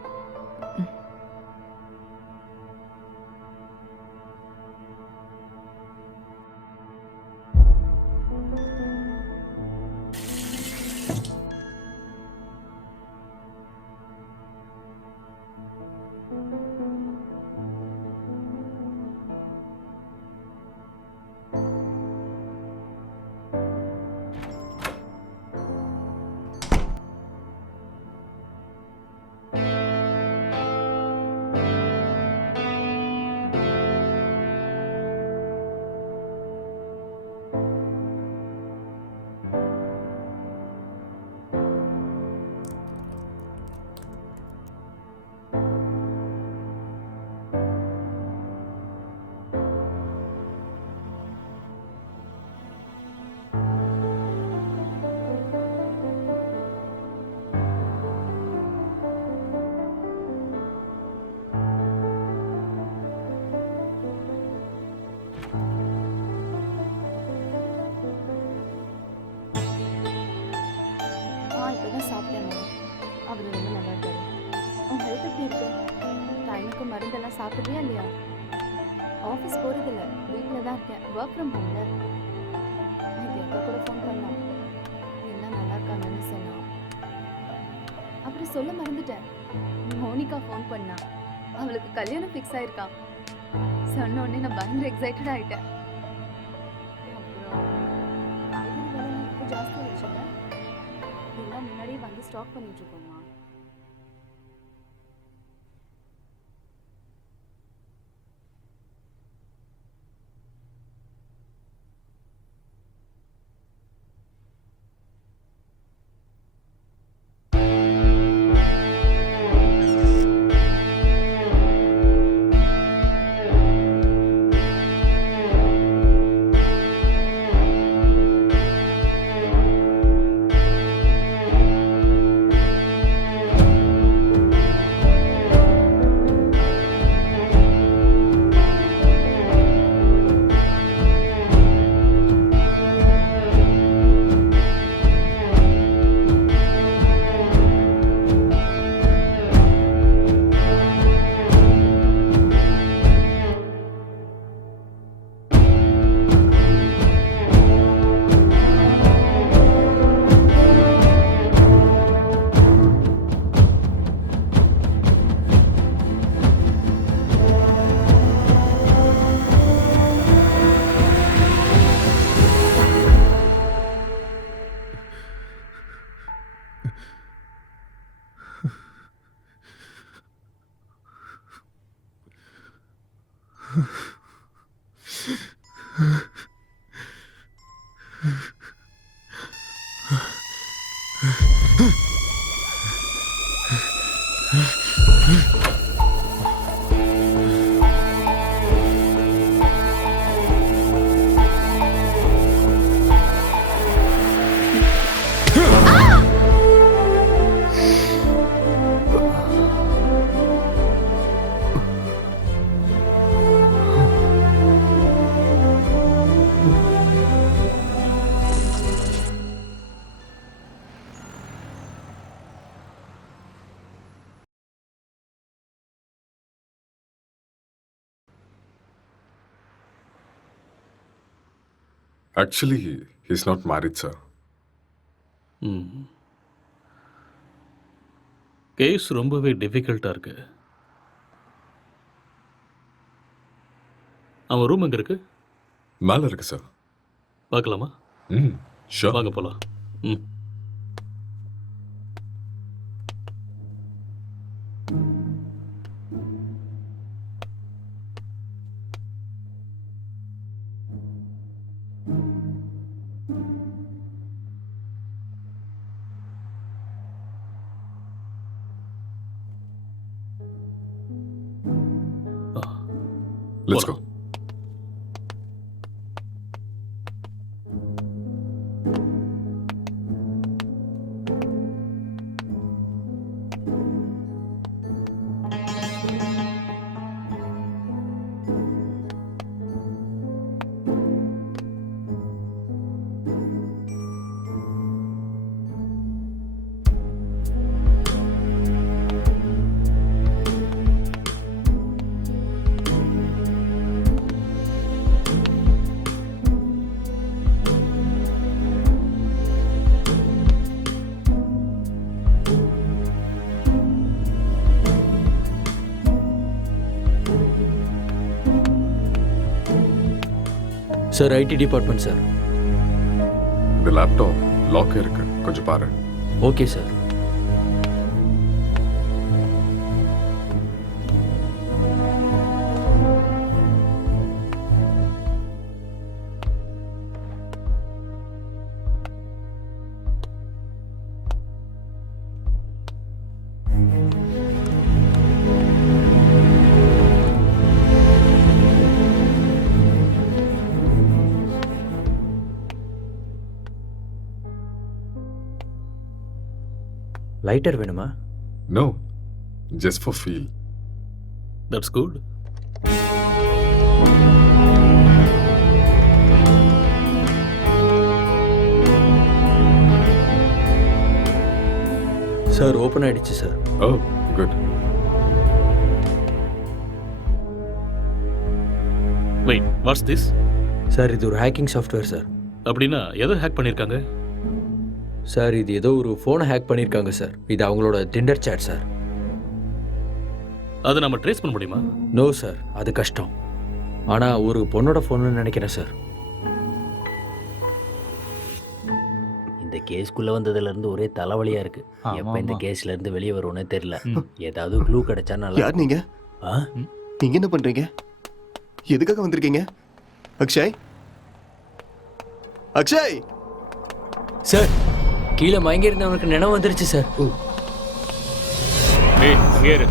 இப்பதான் சாப்பிட்டேன். அவர் ரொம்ப நல்லா இருக்காரு. உன் ஹெல்த் எப்படி இருக்கு? டைமுக்கு மருந்தெல்லாம் சாப்பிட்றியா இல்லையா? ஆஃபீஸ் போகிறதில்ல, வீட்டில் தான் இருக்கேன். ஒர்க் ஃப்ரம் ஹோம்ல. இது அக்கா கூட ஃபோன் பண்ணலாம். எல்லாம் நல்லா இருக்காங்கன்னு சொன்னான். அப்புறம் சொல்ல மறந்துட்டேன், மோனிகா ஃபோன் பண்ணா. அவளுக்கு கல்யாணம் ஃபிக்ஸ் ஆயிருக்கான். சொன்ன உடனே நான் பயங்கர எக்ஸைட்டட் ஆகிட்டேன். அப்புறம் காய்கறி விலை இப்போ ஜாஸ்தி ஆயிடுச்சுல்ல, எல்லாம் முன்னாடியே வாங்கி ஸ்டாக் பண்ணிட்டு இருக்கோம்மா. Actually, he's not married, sir. Case ரொம்பவே டிஃபிகல்ட்டாக இருக்கு. அவன் ரூம் எங்கே இருக்கு? மேலே இருக்கு சார். பார்க்கலாமா? ஷூர். வாங்க போகலாம். Let's go. Sir IT department sir. இந்த லேப்டாப் லாக் இருக்கு, கொஞ்சம் பாரு. Okay sir. லைட்டர் வேணுமா? No, just for feel. That's good. Sir open ஆயிடுச்சு sir. Oh, good. Wait, what's this? Sir இது ஒரு ஹேக்கிங் சாஃப்ட்வேர் சார். அப்படின்னா எதை ஹேக் பண்ணியிருக்காங்க? சார் இது ஏதோ ஒரு ஃபோனை ஹேக் பண்ணியிருக்காங்க சார். இது அவங்களோட டிண்டர் சேட் சார். அதை நம்ம ட்ரேஸ் பண்ண முடியுமா? நோ சார், அது கஷ்டம். ஆனால் ஒரு பொண்ணோட ஃபோன்னு நினைக்கிறேன் சார். இந்த கேஸ்க்குள்ள வந்ததுல இருந்து ஒரே தலைவலியா இருக்கு. எப்ப இந்த கேஸ்ல இருந்து வெளியே வருவோனே தெரியல. ஏதாவது க்ளூ கிடைச்சா நல்லா. யார் நீங்க? நீங்க என்ன பண்றீங்க? எதுக்காக வந்திருக்கீங்க? அக்ஷய், அக்ஷய் சார் கீழே மயங்கி இருந்தவனுக்கு நினைவு வந்துருச்சு சார். ஏய் அங்கே இரு,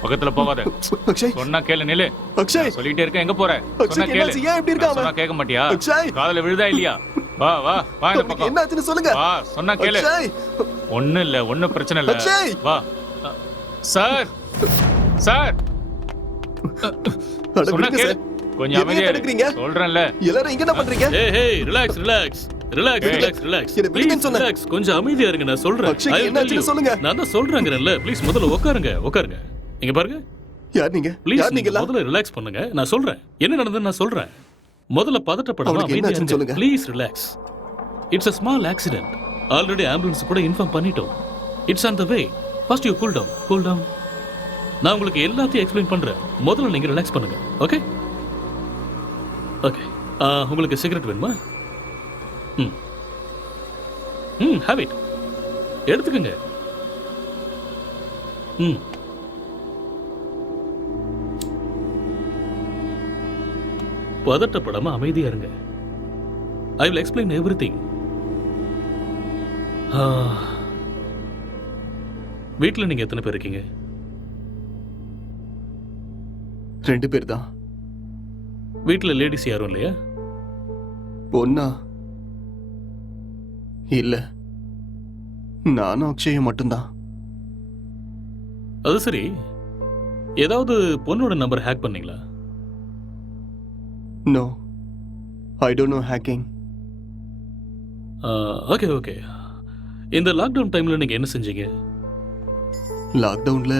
பக்கத்துல போகாத. அக்ஷய் சொன்னா கேளு, நில்லு. அக்ஷய் சொல்லிட்டே இருக்க, எங்க போற? அக்ஷய், சொன்னா கேளு. என்னாச்சு? ஏன் இப்படி இருக்க அவன்? சொன்னா கேட்க மாட்டியா? அக்ஷய். காதுல விழுதா இல்லையா? வா வா வா இந்த பக்கம். என்னாச்சுன்னு சொல்லுங்க. வா, சொன்னா கேளு. அக்ஷய், ஒண்ணும் இல்ல, ஒண்ணும் பிரச்சனை இல்ல. அக்ஷய். வா. சார் சார் அட சொன்னா விடுங்க கேளு. சார். கொஞ்சம் அமைதியா தடுக்கிறீங்க? இரு. சொல்றேன்ல. எல்லாரும் இங்க என்ன பண்றீங்க? ஏய் relax relax relax relax relax. என்ன விடுங்கன்னு சொன்னேன். ரிலாக்ஸ், கொஞ்சம் அமைதியா இருங்க, நான் சொல்றேன். அக்ஷய், I will என்னாச்சுன்னு tell you. சொல்லுங்க. நான் தான் சொல்றேங்கறேன்ல, ப்ளீஸ் முதல்ல உட்காருங்க உட்காருங்க. இங்க பாருங்க. யார் நீங்க? ப்ளீஸ் யார் நீங்க? முதல்ல ரிலாக்ஸ் பண்ணுங்க, நான் சொல்றேன். என்ன நடந்ததுன்னு நான் சொல்றேன். முதல்ல பதட்டப்படாம அவனுக்கு அமைதியா என்னாச்சுன்னு இருங்க. சொல்லுங்க. Please relax. It's a small accident. Already ambulance கூட இன்ஃபார்ம் பண்ணிட்டோம். It's on the way. First you cool down. Cool down. நான் உங்களுக்கு எல்லாத்தையும் எக்ஸ்பிளைன் பண்றேன். முதல்ல நீங்க ரிலாக்ஸ் பண்ணுங்க. Okay okay. உங்களுக்கு சிகரெட் வேணுமா? Have it. எடுத்துக்கங்க. பதட்டப்படாம அமைதியா இருங்க. ஐ வில் எக்ஸ்பிளைன் எவ்ரிதிங். வீட்டில் நீங்கள் எத்தனை பேர் இருக்கீங்க? 2 பேர் தான். வீட்டில் லேடிஸ் யாரும் இல்லையா? பொண்ணா? இல்ல, நானும் அக்ஷயும் மட்டும்தான். அது சரி, ஏதாவது பொண்ணோட நம்பர் ஹேக் பண்ணீங்களா? No, I don't know hacking. Okay okay. இந்த லாக்டவுன் டைமில் நீங்கள் என்ன செஞ்சீங்க? லாக்டவுன்ல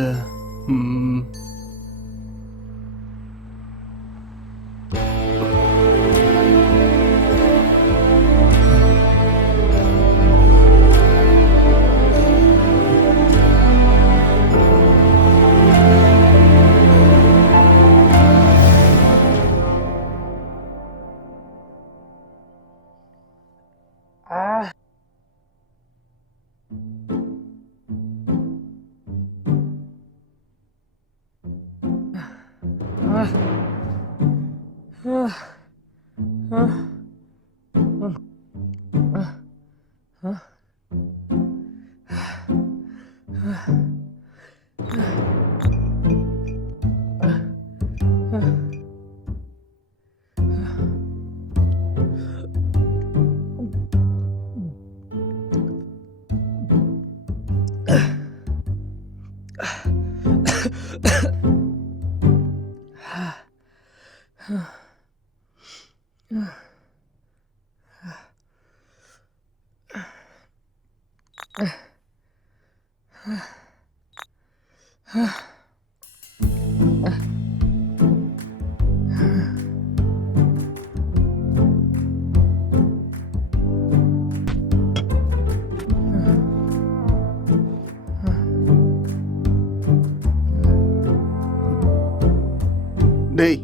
டேய்,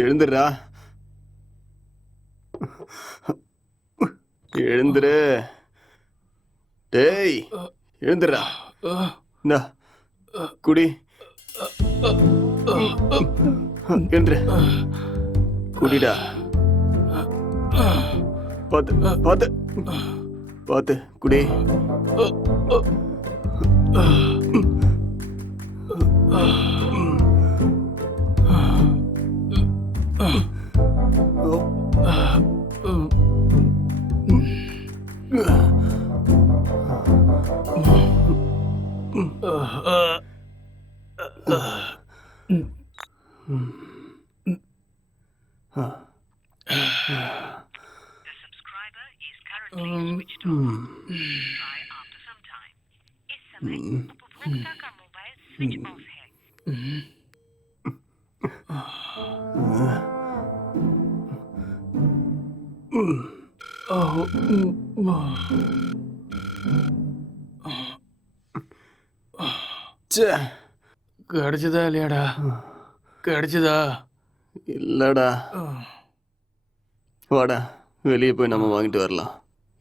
எழுந்துடுறா, எழுந்துரு. டேய், எழுந்துடுறா. இந்தா, குடி. எழுந்துரு, குடிடா. பாத்து பாத்து பாத்து குடி. கிடைச்சதா இல்லையாடா? கிடைச்சதா? இல்லடா. வாடா, வெளியே போய் நம்ம வாங்கிட்டு வரலாம்.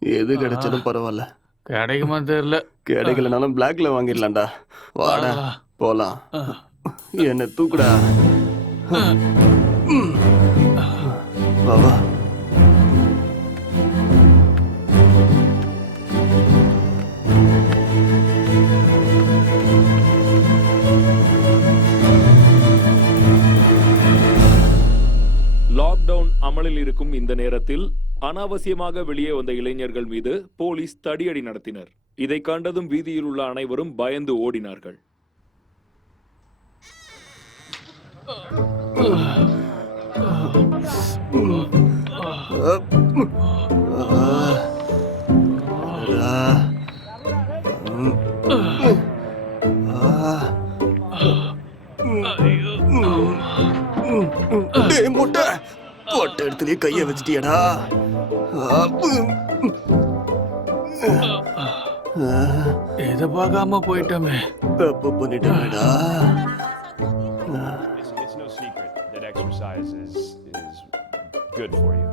எது கிடைச்சதும் பரவாயில்ல. கிடைக்குமா தெரியல. கிடைக்கலனாலும் பிளாக்ல வாங்கிடலாம்டா. வாடா போலாம். என்ன தூக்குடா. வா வா. லாக்டவுன் அமலில் இருக்கும் இந்த நேரத்தில் அனாவசியமாக வெளியே வந்த இளைஞர்கள் மீது போலீஸ் தடியடி நடத்தினர். இதை கண்டதும் வீதியில் உள்ள அனைவரும் பயந்து ஓடினார்கள். முட்டை போட்ட இடத்துலயே கைய வச்சிட்டியடா. இதை பார்க்காம போயிட்டோமே. தப்பு பண்ணிட்டேடா. It's no secret that exercise is good for you.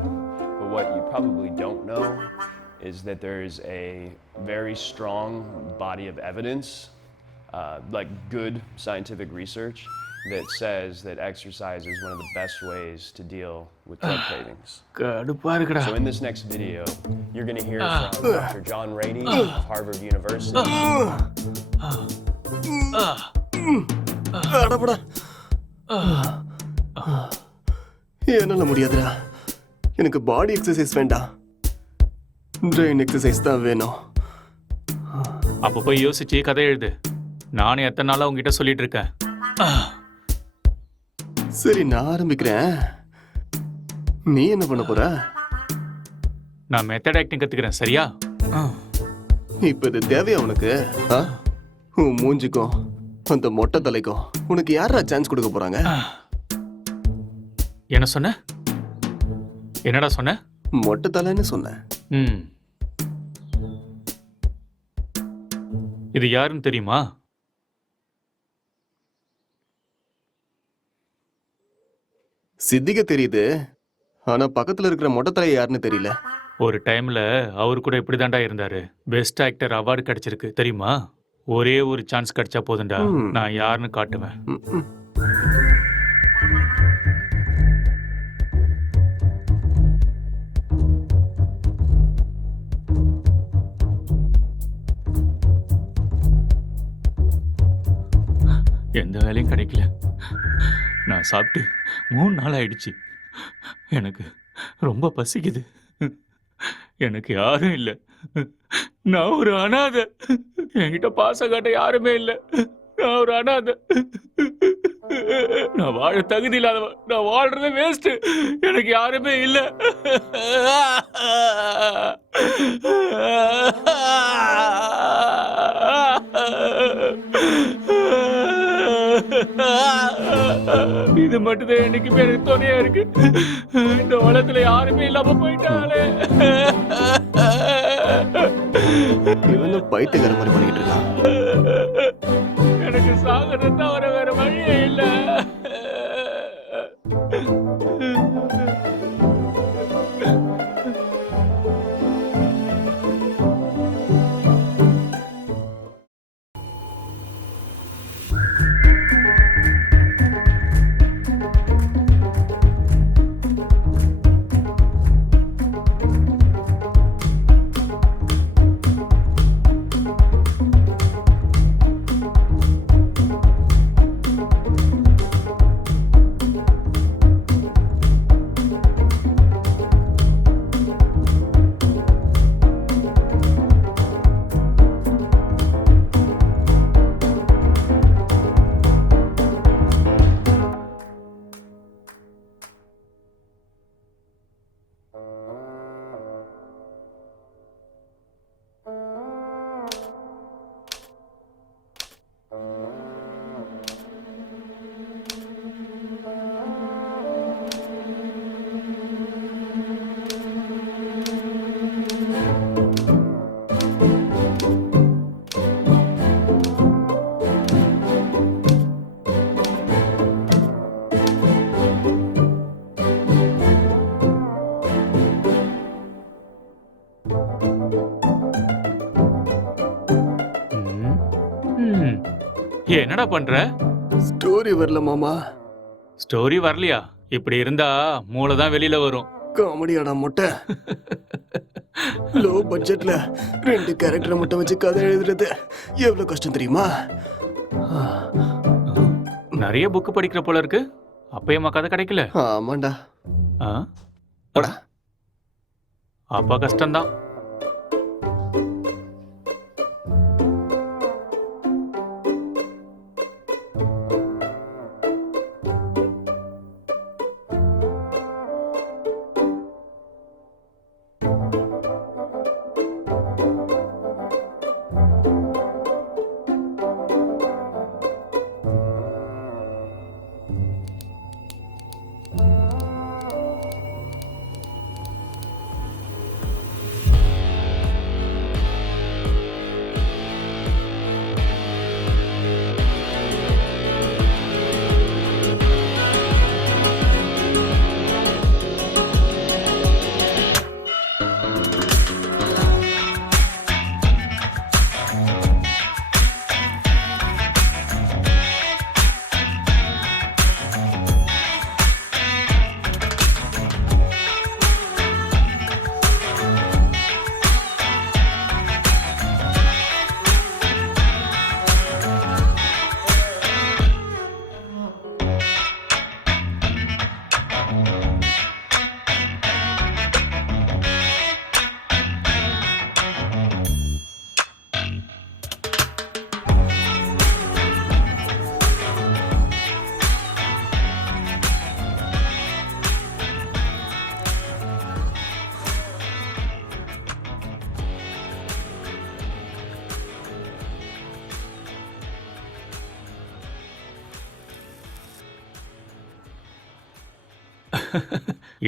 But what you probably don't know is that there's a very strong body of evidence, like good scientific research, that says that exercise is one of the best ways to deal with drug cravings. கடுப்பா இருக்குடா. So in this next video, you're going to hear from Dr. John Rady of Harvard University. அடபடா. என்னால முடியாதுடா. எனக்கு பாடி exercise வேண்டாம், brain exercise தான் வேணும். அப்போ போய் யோசிச்சு கதை எழுது. நானும் எத்தனை நாளா உங்ககிட்ட சொல்லிட்டு இருக்கேன். சரி, நான் ஆரம்பிக்கிறேன். நீ என்ன பண்ண போற? நான் மெத்தட் ஆக்டிங் கத்துக்கிறேன், சரியா? இப்ப இது தேவையா உனக்கு? ஆ? உன் மூஞ்சிக்கும் அந்த மொட்டை தலைக்கும் உனக்கு யாரா சான்ஸ் கொடுக்க போறாங்க? என்ன சொன்ன? என்னடா சொன்ன? மொட்டை தலைன்னு சொன்னேன். ம். இது யாருன்னு தெரியுமா? சித்திக தெரியுது, ஆனா பக்கத்துல இருக்கிற மொட்டை தலை யாருன்னு தெரியல. ஒரு டைம்ல அவர் கூட இப்படிதான்டா இருந்தாரு. பெஸ்ட் ஆக்டர் அவார்டு கிடைச்சிருக்கு தெரியுமா? ஒரே ஒரு சான்ஸ் கிடைச்சா போதும்டா, நான் யாருன்னு காட்டுவேன். எந்த வேலையும் கிடைக்கல. நான் சாப்பிட்டு 3 நாள் ஆயிடுச்சு. எனக்கு ரொம்ப பசிக்குது. எனக்கு யாரும் இல்லை. நான் ஒரு அனாதை. என்கிட்ட பாசம் காட்ட யாருமே இல்லை. நான் ஒரு அனாதை. நான் வாழ தகுதி இல்லாதவன். நான் வாழ்றது வேஸ்ட். எனக்கு யாருமே இல்லை. இது மட்டும்தான் என்னைக்குமே எனக்கு துணையா இருக்கு. இந்த உலகத்துல யாருமே இல்லாம போயிட்டாலே. இவனும் பைத்தியக்கார மாதிரி பண்ணிட்டு இருக்கான். எனக்கு சாகிறது தவிர வேற வழியே இல்ல. என்னடா பண்ற? ஸ்டோரி வரல மாமா. ஸ்டோரி வரலையா? இப்படி இருந்தா மூளை தான் வெளியில வரும். காமெடியாடா மொட்டை. லோ பட்ஜெட்ல 2 கேரக்டரை மட்டும் வச்சு கதை எழுதுறது எவ்வளவு கஷ்டம் தெரியுமா? நிறைய புக்கு படிக்கிற போல இருக்கு. அப்பயமா கதை கிடைக்கல? ஆமாண்டா. அப்பா கஷ்டம்தான்.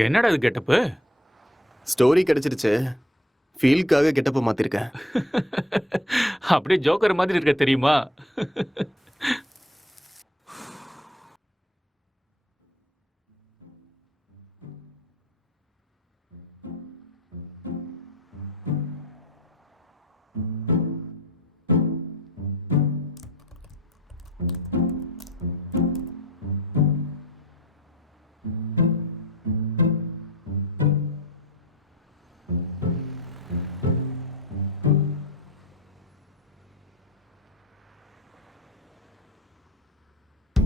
என்னடா இது கெட்டப்பு? ஸ்டோரி கிடைச்சிருச்சு, ஃபீல்க்காக கெட்டப்ப மாத்திருக்கேன். அப்படியே ஜோக்கர் மாதிரி இருக்க தெரியுமா?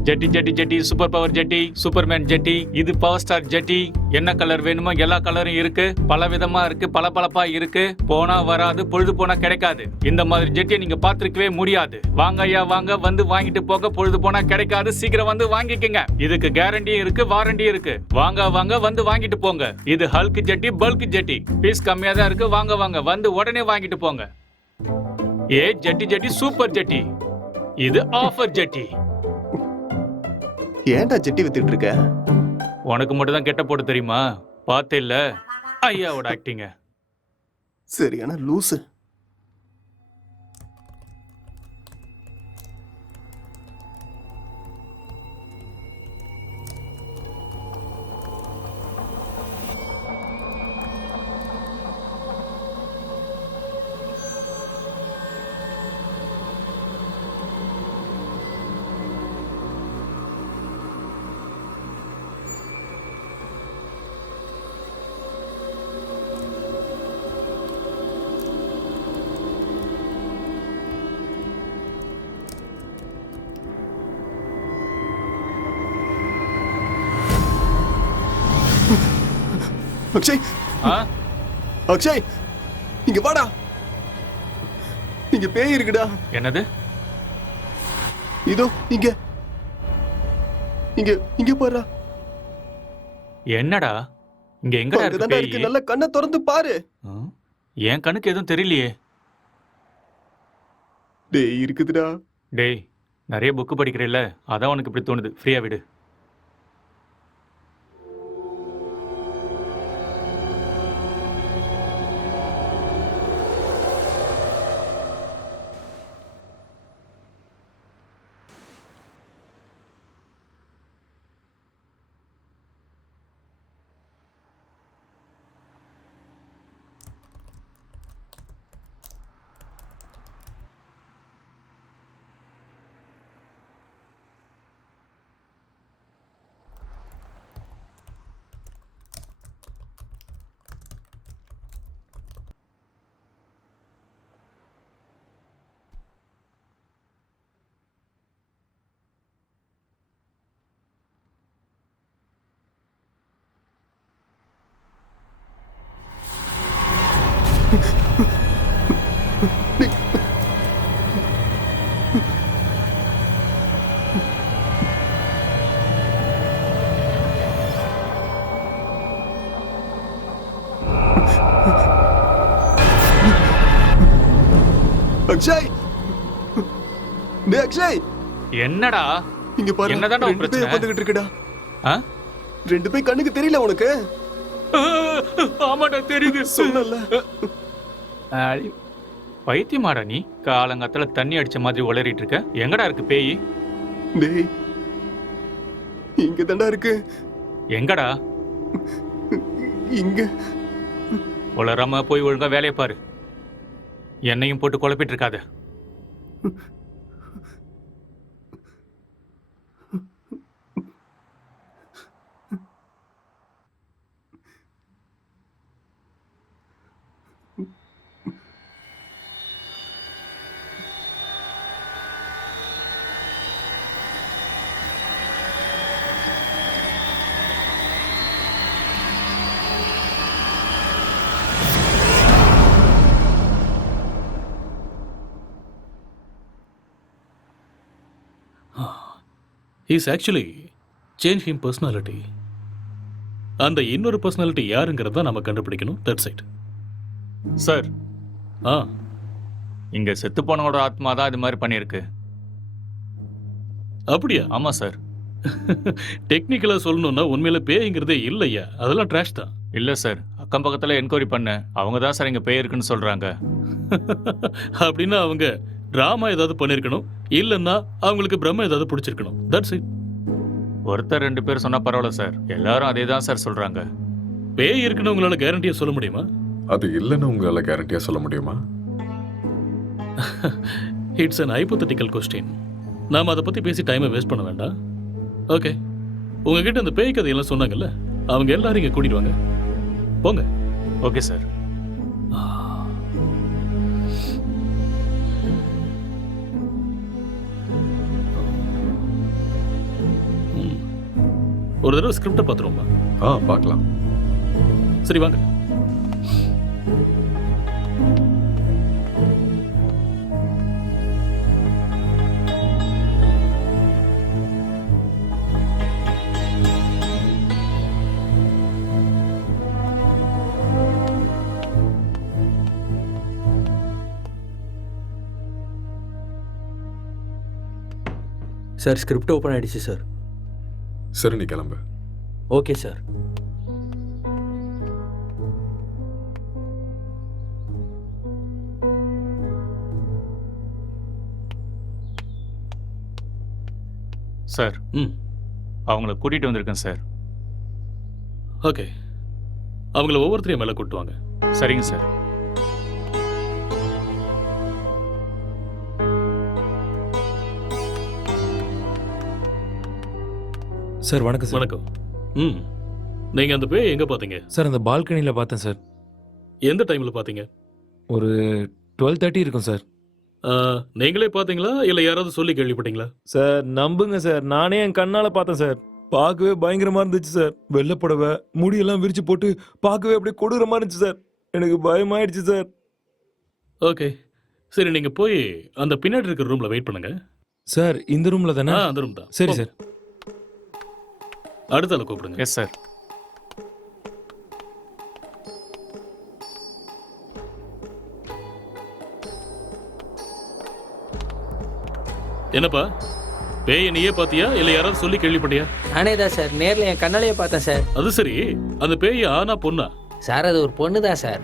ஜெட்டி ஜெட்டி ஜெட்டி, சூப்பர் பவர் ஜெட்டி, சூப்பர்மேன் ஜெட்டி, இது பவர் ஸ்டார் ஜெட்டி. என்ன கலர் வேணுமோ எல்லா கலரும் இருக்கு, பல விதமா இருக்கு, பளபளப்பா இருக்கு. போனா வராது, பொழுது போனா கிடைக்காது. இந்த மாதிரி ஜெட்டியை நீங்க பார்த்திருக்கவே முடியாது. வாங்க ஐயா வாங்க, வந்து வாங்கிட்டு போக. பொழுது போனா கிடைக்காது, சீக்கிரம் வந்து வாங்கிக்கங்க. இதுக்கு கேரண்டியும் இருக்கு, வாரண்டியும் இருக்கு. வாங்க வாங்க, வந்து வாங்கிட்டு போங்க. இது ஹல்க் ஜெட்டி, பல்க் ஜெட்டி. பீஸ் கம்மியா தான் இருக்கு. வாங்க வாங்க, வந்து உடனே வாங்கிட்டு போங்க. ஏ ஜெட்டி ஜெட்டி, சூப்பர் ஜெட்டி. இது ஆஃபர் ஜெட்டி. ஏன்டா ஜெட்டி வித்துட்டு இருக்க? உனக்கு மட்டும் தான் கெட்ட போட்டு தெரியுமா? பார்த்தே இல்ல ஐயாவோட ஆக்டிங்க. சரியான லூசு. அக்ஷய், அக்ஷய், இங்க வாடா. இங்க பேய் இருக்குடா. என்னது? இதோ இங்க இங்க இங்க பாருடா. என்னடா இங்க எங்கடா அங்கதான்டா இருக்கு இருக்கு, பேய்? நல்ல கண்ணை திறந்து பாரு. என் கண்ணுக்கு எதுவும் தெரியலையே. டேய் இருக்குதுடா. டேய் நிறைய புக்கு படிக்கிறேல்ல, அதான் உனக்கு இப்படி தோணுது. ஃப்ரீயா விடு. அக்ஷய், டேய் அக்ஷய், என்னடா இங்க பாரு. என்னதான்டா உன் ரெண்டு பேய் பிரச்சனை? உட்கார்ந்துகிட்டு இருக்குடா. ஆ? ரெண்டு பேய் கண்ணுக்கு தெரியல உனக்கு? ஆமாடா தெரியுது. சொன்னல. பைத்தியமாடா நீ? காலங்காத்தால தண்ணி அடிச்ச மாதிரி உளறிட்டு இருக்க. எங்கடா இருக்கு பேய்? டேய் இங்க தான்டா இருக்கு. எங்கடா? இங்க. உளறாம போய் ஒழுங்கா வேலையை பாரு. என்னையும் போட்டு குழப்பிட்டு இருக்காத. He's actually changed him personality. அந்த இன்னொரு பர்சனாலிட்டி யாருங்கிறத நம்ம கண்டுபிடிக்கணும். That's it. சார், ஆ இங்க செத்து போனவோட ஆத்மா தான் இது மாதிரி பண்ணியிருக்கு. அப்படியா? ஆமா சார். டெக்னிக்கலா சொல்லணும்னா உண்மையில பேய்ங்கிறதே இல்லையா, அதெல்லாம் ட்ராஷ் தான். இல்லை சார், அக்கம் பக்கத்தில் என்கொயரி பண்ணேன். அவங்க தான் சார் இங்கே பேய் இருக்குன்னு சொல்கிறாங்க. அப்படின்னா அவங்க டிராமா ஏதாவது பண்ணிருக்கணும், இல்லைன்னா அவங்களுக்கு பிரம்ம ஏதாவது பிடிச்சிருக்கணும். That's it. ஒருத்தர் 2 பேர் சொன்னால் பரவாயில்ல சார், எல்லாரும் அதே தான் சார் சொல்கிறாங்க. பேய் இருக்குன்னு உங்களால கேரண்டியா சொல்ல முடியுமா? அது இல்லைன்னு உங்களால கேரண்டியா சொல்ல முடியுமா? It's an hypothetical question. நாம அதை பத்தி பேசி டைமை வேஸ்ட் பண்ண வேண்டாம். ஓகே, உங்ககிட்ட அந்த பேய் கதையெல்லாம் சொன்னாங்கல்ல, அவங்க எல்லாரும் இங்க கூட்டிட்டு வாங்க. போங்க. Okay sir. ஒரு தடவை ஸ்கிரிப்டை பார்த்துருவோமா? பார்க்கலாம். சரி வாங்க. சார் ஸ்கிரிப்ட் ஓப்பன் ஆயிடுச்சு சார். சரி, நீ கிளம்பு. Okay sir. சார், அவங்கள கூட்டிகிட்டு வந்திருக்கேன் சார். ஓகே, அவங்கள ஒவ்வொருத்தரையும் மேலே கூட்டுவாங்க. சரிங்க சார். சார் வணக்கம் சார். வணக்கம். நீங்கள் அந்த பேய் எங்கே பார்த்தீங்க? சார் அந்த பால்கனியில் பார்த்தேன் சார். எந்த டைமில் பார்த்தீங்க? ஒரு 12:30 இருக்கும் சார். நீங்களே பார்த்தீங்களா இல்லை யாராவது சொல்லி கேள்விப்பட்டீங்களா? சார் நம்புங்க சார், நானே என் கண்ணால் பார்த்தேன் சார். பார்க்கவே பயங்கரமாக இருந்துச்சு சார். வெள்ளைப்படவை முடியெல்லாம் விரிச்சு போட்டு பார்க்கவே அப்படியே கொடூரமாக இருந்துச்சு சார். எனக்கு பயமாயிடுச்சு சார். ஓகே, சரி நீங்கள் போய் அந்த பின்னாடி இருக்கிற ரூமில் வெயிட் பண்ணுங்க. சார் இந்த ரூமில் தானே? அந்த ரூம் தான். சரி சார். அடுத்த ஆளை கூப்பிடுங்க. Yes sir. என்னப்பா, பேயை நீயே பாத்தியா இல்ல யாராவது சொல்லி கேள்விப்பட்டியா? நானே தான் சார், நேரில் என் கண்ணாலேயே பார்த்தேன் சார். அது சரி, அந்த பேய் ஆனா பொண்ணா? சார் அது ஒரு பொண்ணு தான் சார்.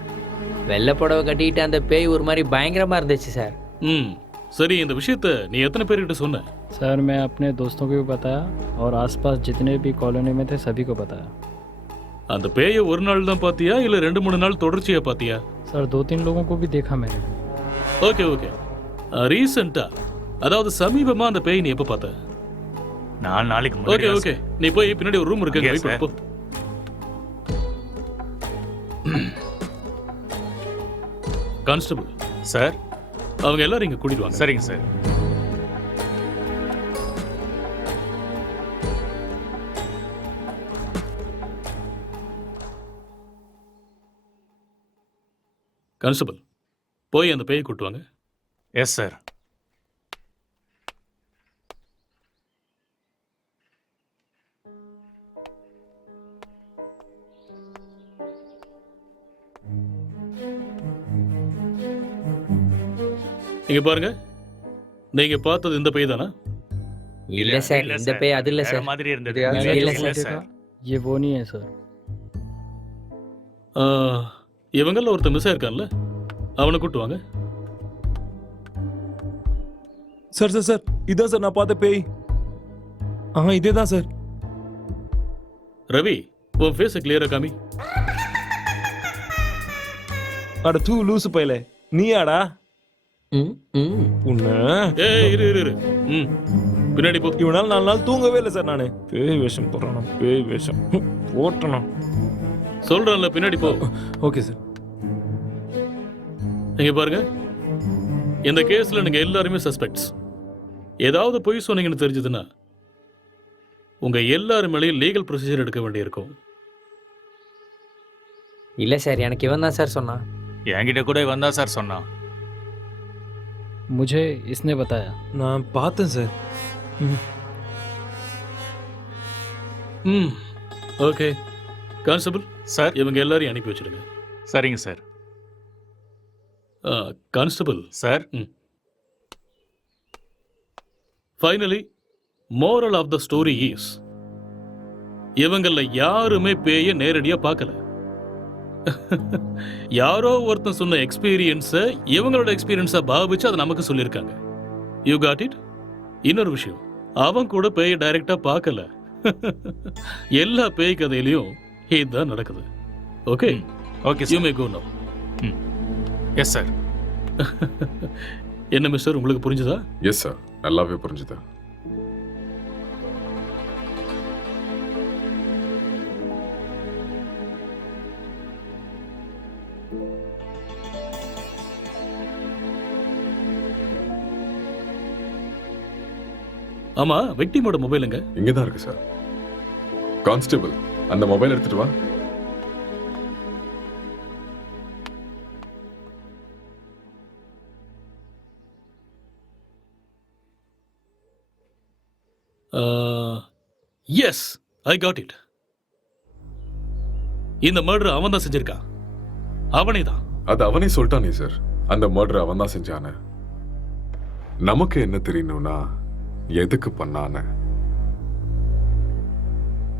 வெள்ளை புடவை கட்டிக்கிட்டு அந்த பேய் ஒரு மாதிரி பயங்கரமாக இருந்துச்சு சார். சரி, இந்த விஷயத்த நீ எத்தனை பேர்கிட்ட சொன்ன? सर मैं अपने दोस्तों को भी बताया और आसपास जितने भी कॉलोनी में थे सभी को बताया. அந்த பேயை ஒரு நாள் தான் பாத்தியா இல்ல 2-3 நாள் தொடர்ச்சியா பாத்தியா? सर 2-3 लोगों को भी देखा मैंने. ஓகே ஓகே, ரீசெண்டா அதாவது சமீபமா அந்த பேய் நீ எப்ப பார்த்த? 4 நாளைக்கு ஓகே முன்னாடி. ஓகே, நீ போய் பின்னாடி ஒரு ரூம் இருக்கு, Yes, வெயிட் பண்ணு போ. Constable sir. அவங்க எல்லாரும் இங்க கூட்டிட்டு வாங்க. சரிங்க சார். கான்ஸ்டபிள் போய் அந்த பேயை கூட்டு வாங்க. Yes sir. இங்க பாருங்க, நீங்க பார்த்தது இந்த பேய் தானா? இல்ல சார், இந்த பேய் அது இல்ல வேற சார். மாதிரி இருந்தது. இல்ல இல்ல சார். சார். ये वो नहीं है सर. இவங்கள ஒருத்தர் மிஸ் ஆயிருக்கான்ல, அவனை கூட்டு வாங்க. சார் சார் சார், இதான் சார் நான் பார்த்த பேய். இதே தான் சார். ரவி, உன் ஃபேஸை கிளியரா காமி. அட தூ லூசு பையல, நீயாடா? உன்ன ஏய் இரு இரு இரு. பின்னாடி போ. இவனால 4 நாள் தூங்கவே இல்லை சார். நானு பேய் வேஷம் போடுறானா? பேய் வேஷம் போட்டனா? சொல்றேன்ல, பின்னாடி போ. Okay sir. இங்க பாருங்க, இந்த கேஸ்ல நீங்க எல்லாருமே சஸ்பெக்ட்ஸ். ஏதாவது பொய் சொன்னீங்கன்னு தெரிஞ்சதுன்னா உங்க எல்லாரும் மேலேயும் லீகல் ப்ரொசீஜர் எடுக்க வேண்டியிருக்கும். இல்ல சார், எனக்கு இவன் தான் சார் சொன்னான். என்கிட்ட கூட வந்தா சார் சொன்னான். मुझे इसने बताया. நான் பார்த்தேன் சார். Okay constable sir. இவங்க எல்லாரையும் அனுப்பி வச்சிடுங்க. சரிங்க sir. Constable sir. Finally moral of the story is இவங்கள யாருமே பேய நேரடியா பார்க்கல. யாரோ ஒருத்தன் சொன்ன எக்ஸ்பீரியன்ஸை இவங்களோட எக்ஸ்பீரியன்ஸா பாவிச்சு அதை நமக்கு சொல்லியிருக்காங்க. You got it? இன்னொரு விஷயம், அவன் கூட பேய டைரக்டா பார்க்கல. எல்லா பேய் கதையிலையும் இதுதான் நடக்குது. ஓகே ஓகே யூ மே கோ நவ. Yes sir. என்ன மிஸ்டர், உங்களுக்கு புரிஞ்சுதா? எஸ் சார், நல்லாவே புரிஞ்சுது. ஆமா, விக்டிமோட மொபைலுங்க? இங்கதான் இருக்கு சார். கான்ஸ்டபிள், அந்த மொபைல் எடுத்துட்டு வா. Yes, I got it. இந்த மர்டர் அவன் தான் செஞ்சிருக்கான். அவனே தான். அது அவனே சொல்லிட்டானே சார், அந்த மர்டர் அவன் தான் செஞ்சானு. நமக்கு என்ன தெரியணும்னா எதுக்கு பண்ணான,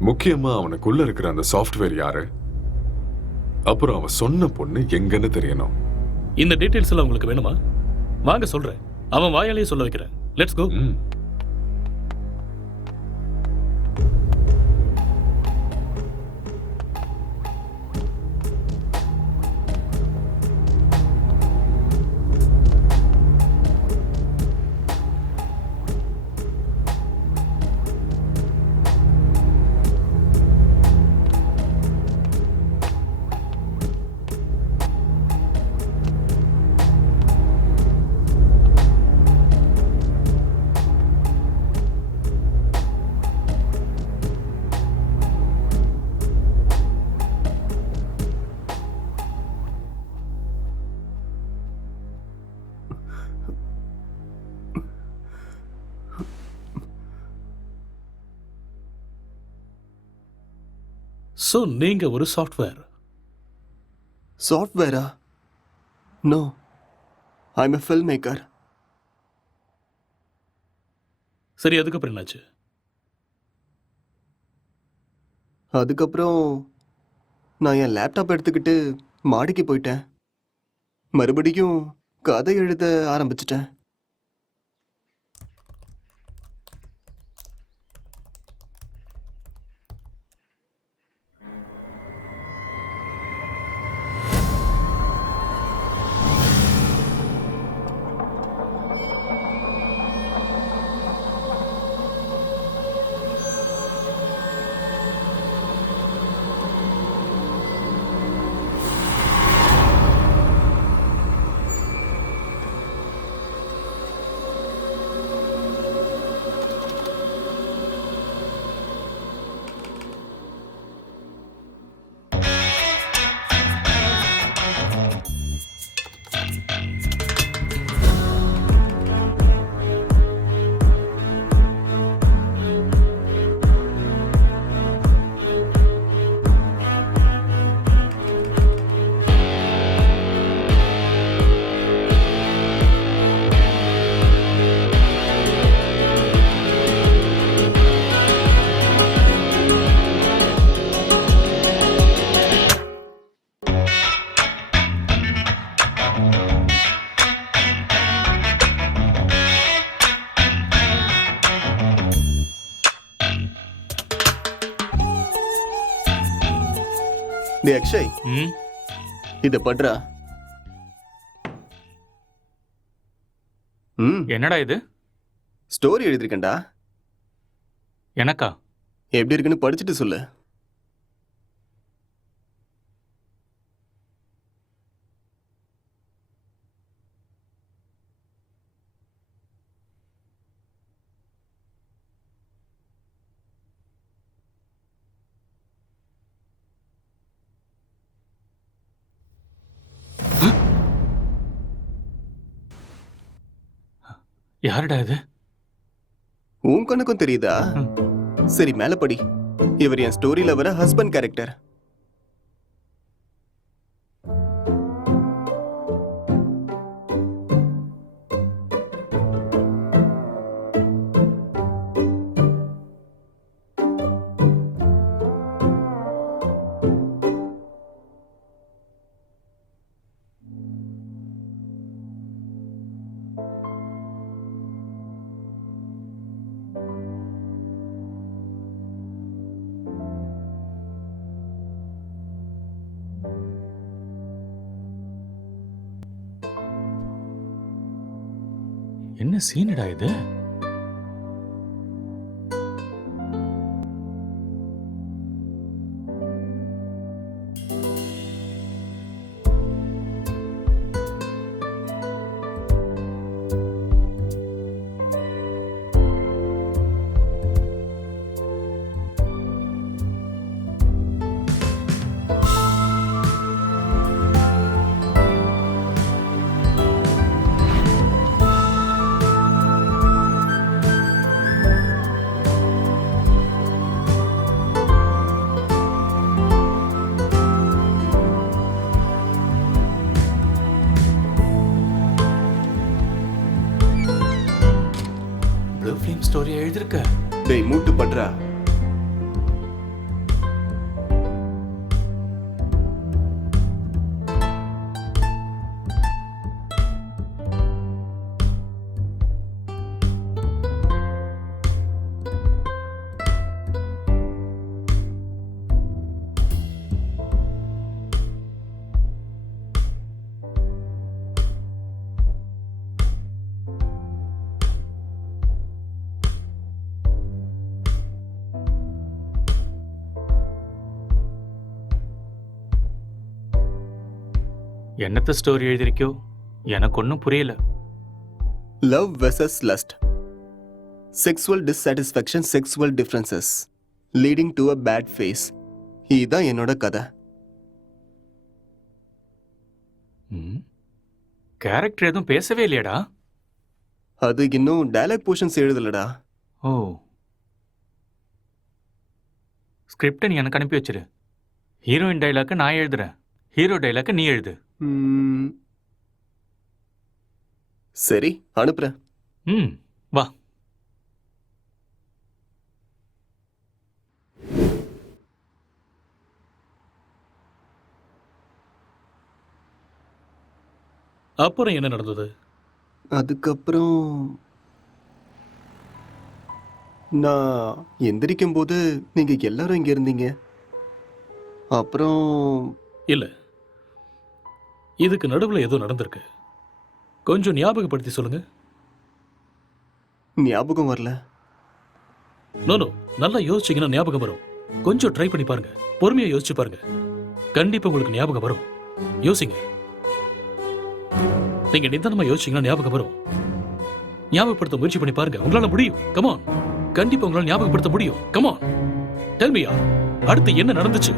முக்கியமா அவனுக்குள்ள இருக்கிற அந்த சாஃப்ட்வேர் யாரு, அப்புறம் அவன் சொன்ன பொண்ணு எங்கன்னு தெரியணும். இந்த டீடைல்ஸ் எல்லாம் உங்களுக்கு வேணுமா? வாங்க சொல்றேன். அவன் வாயாலேயே சொல்ல வைக்கிறேன். Let's go. சோ நீங்க ஒரு சாஃப்ட்வேர்? சாஃப்ட்வேரா? No, I am a film maker. சரி, அதுக்கப்புறம் என்னாச்சு? அதுக்கப்புறம் நான் என் லேப்டாப் எடுத்துக்கிட்டு மாடிக்கு போயிட்டேன். மறுபடியும் கதை எழுத ஆரம்பிச்சிட்டேன். டே அக்ஷய், இத பண்றா. என்னடா இது? ஸ்டோரி எழுதிருக்கேன்டா. எனக்கா? எப்படி இருக்குன்னு படிச்சுட்டு சொல்லு. யாருடா இது? உன் கண்ணுக்கும் தெரியுதா? சரி, மேல படி. இவர் என் ஸ்டோரியில வர ஹஸ்பண்ட் கேரக்டர். என்ன சீனடா இது? ப்ளூ ஃபிலிம் ஸ்டோரி எழுதிருக்க. டேய் மூட்டு பண்றா. என்னத்த ஸ்டோரி எழுதிருக்கியோ எனக்கு ஒன்றும் புரியல. Love versus lust, sexual dissatisfaction, sexual differences leading to a bad phase. இதுதான் என்னோட கதை. கேரக்டர் எதுவும் பேசவே இல்லையடா. அது இன்னும் டயலாக் போர்ஷன்ஸ் எழுதலடா. ஓ, ஸ்கிரிப்டை நீ எனக்கு அனுப்பி வச்சிரு. ஹீரோயின் டைலாக்க நான் எழுதுறேன், ஹீரோ டைலாக்க நீ எழுது. சரி, அனுப்புறேன். வா. அப்புறம் என்ன நடந்தது? அதுக்கப்புறம் நான் எந்திரிக்கும் போது நீங்க எல்லாரும் இங்க இருந்தீங்க. அப்புறம் இல்ல, இதுக்கு நடுவுல ஏதோ நடந்திருக்கு. கொஞ்சம் ஞாபகப்படுத்தி சொல்லுங்க. ஞாபகம் வரல. நோ, நல்லா யோசிச்சீங்கன்னா ஞாபகம் வரும். கொஞ்சம் ட்ரை பண்ணி பாருங்க, பொறுமையா யோசிச்சு பாருங்க. கண்டிப்பா உங்களுக்கு ஞாபகம் வரும். யோசிங்க. நீங்க நிதானமா யோசிச்சீங்கன்னா ஞாபகம் வரும். ஞாபகப்படுத்த முயற்சி பண்ணி பாருங்க, உங்களால முடியும். கமான், கண்டிப்பா உங்களால ஞாபகப்படுத்த முடியும். கமான், டெல் மீ, அடுத்து என்ன நடந்துச்சு?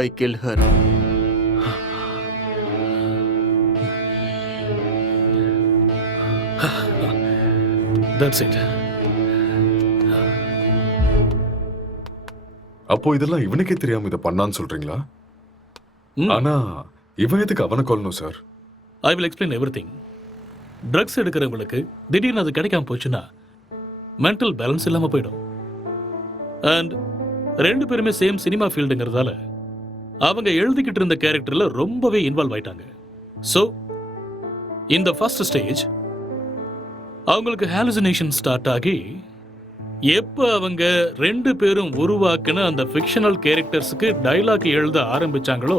I killed her. That's it. அப்போ இதெல்லாம் இவனுக்கே தெரியாம இதை பண்ணான்னு சொல்றீங்களா? ஆனா இவன் எதுக்கு அவனை கொல்லணும் sir? I will explain everything. Drugs எடுக்கிறவங்களுக்கு திடீர்னு அது கிடைக்காம போச்சுன்னா மென்டல் பேலன்ஸ் இல்லாம போயிடும். அண்ட் ரெண்டு பேருமே சேம் சினிமா ஃபீல்டுங்கிறதால அவங்க எழுதிக்கிட்டு இருந்த கேரக்டர்ல ரொம்பவே இன்வால்வ் ஆயிட்டாங்க. ஸோ இந்த ஃபர்ஸ்ட் ஸ்டேஜ் அவங்களுக்கு ஹாலுசினேஷன் ஸ்டார்ட் ஆகி எப்போ அவங்க ரெண்டு பேரும் உருவாக்குன அந்த ஃபிக்ஷனல் கேரக்டர்ஸுக்கு டைலாக் எழுத ஆரம்பிச்சாங்களோ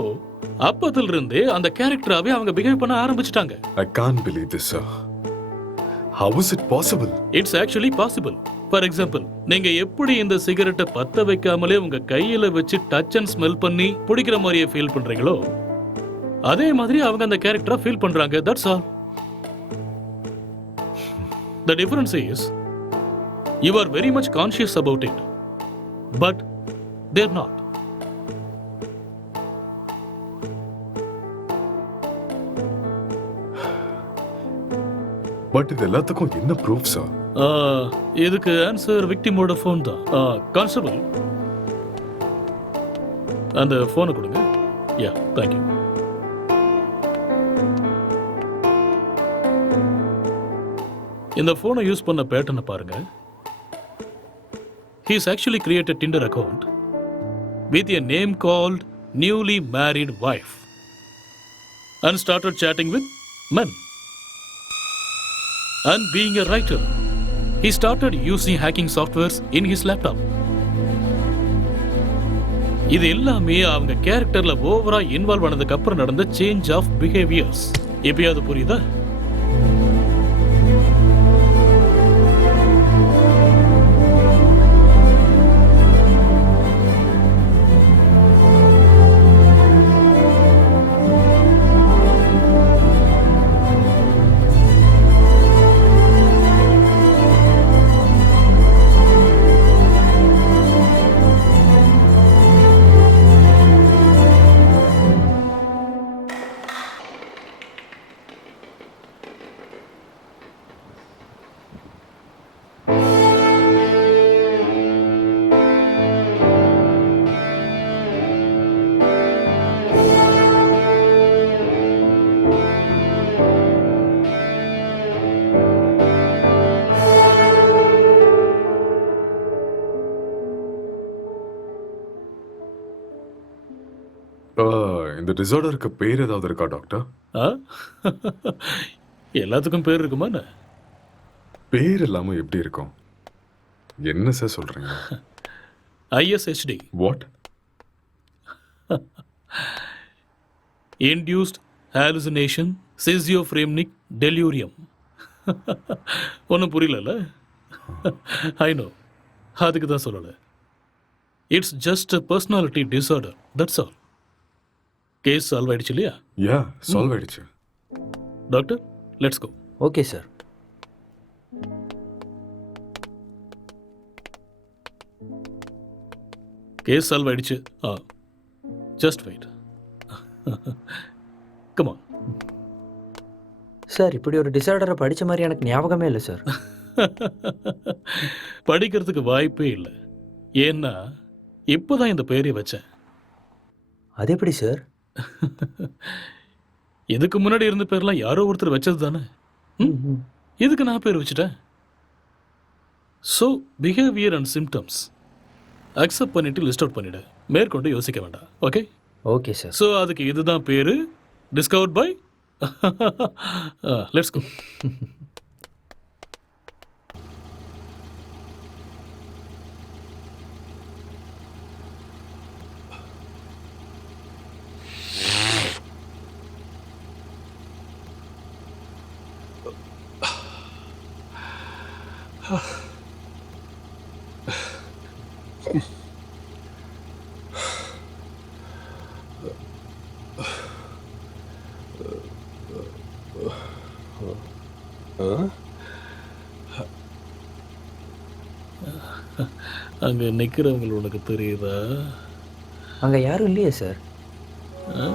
அப்பத்துல இருந்தே அந்த கேரக்டராவே அவங்க பிஹேவ் பண்ண ஆரம்பிச்சிட்டாங்க. I can't believe this, sir. How is it possible? It's actually possible. For example, நீங்க எப்படி இந்த சிகரெட்டை பத்த வைக்காமலே உங்க கையில வச்சு டச் அண்ட் ஸ்மெல் பண்ணி பிடிக்கிற மாதிரியே ஃபீல் பண்றீங்களோ அதே மாதிரி அவங்க அந்த கேரக்டரா ஃபீல் பண்றாங்க. That's all. The difference is you are very much conscious about it, but they're not. But இது எல்லாத்துக்கும் என்ன ப்ரூஃப் சார்? இதுக்கு ஆன்சர் விக்டிமோட ஃபோன் தான். கான்ஸ்டபிள், அந்த ஃபோனை கொடுங்க. யா, தேங்க்யூ. இந்த ஃபோனை யூஸ் பண்ண பேட்டர்னை பாருங்க. He's actually created a Tinder account with a name called Newly Married Wife and started chatting with men. And being a writer, he started using hacking softwares in his laptop. இது எல்லாமே அவங்க கேரக்டர்ல ஓவரா involve ஆனதுக்கு அப்புறம் நடந்த change of behaviours. எப்பயாவது புரியுதா? இந்த டிசார்டருக்கு பேர் ஏதாவது இருக்கா டாக்டர்? ஆ? எல்லாத்துக்கும் பேர் இருக்குமா என்ன? பேர் இல்லாம எப்படி இருக்கும்? என்ன சார் சொல்றீங்க? ISHD. What? Induced hallucination schizophrenic delirium. ஒன்றும் புரியல. ஐ நோ, அதுக்கு தான் சொல்லலை. It's just a personality disorder, that's all. Case solve ஆயிடுச்சு இல்லையா? யா, சால்வ் ஆயிடுச்சு. Doctor, let's go. Okay sir. Case solve ஆயிடுச்சு. Just wait. Come on. Sir, இப்படி ஒரு டிசார்டரை படித்த மாதிரி எனக்கு ஞாபகமே இல்லை சார். படிக்கிறதுக்கு வாய்ப்பே இல்லை. ஏன்னா இப்போதான் இந்த பெயரை வச்சேன். அது எப்படி சார்? இதுக்கு முன்னாடி இருந்த பேர்லாம் யாரோ ஒருத்தர் வச்சது தானே. இதுக்கு நான் பேர் வச்சுட்டேன். So behaviour and symptoms accept பண்ணிட்டு லிஸ்ட் அவுட் பண்ணிடு. மேற்கொண்டு யோசிக்க வேண்டாம். ஓகே? Okay sir. ஸோ அதுக்கு இதுதான் பேரு. Discovered by. Let's go. அங்க நிக்கிறவங்க உனக்கு தெரியுதா? அங்கே யாரும் இல்லையே சார். ஆ?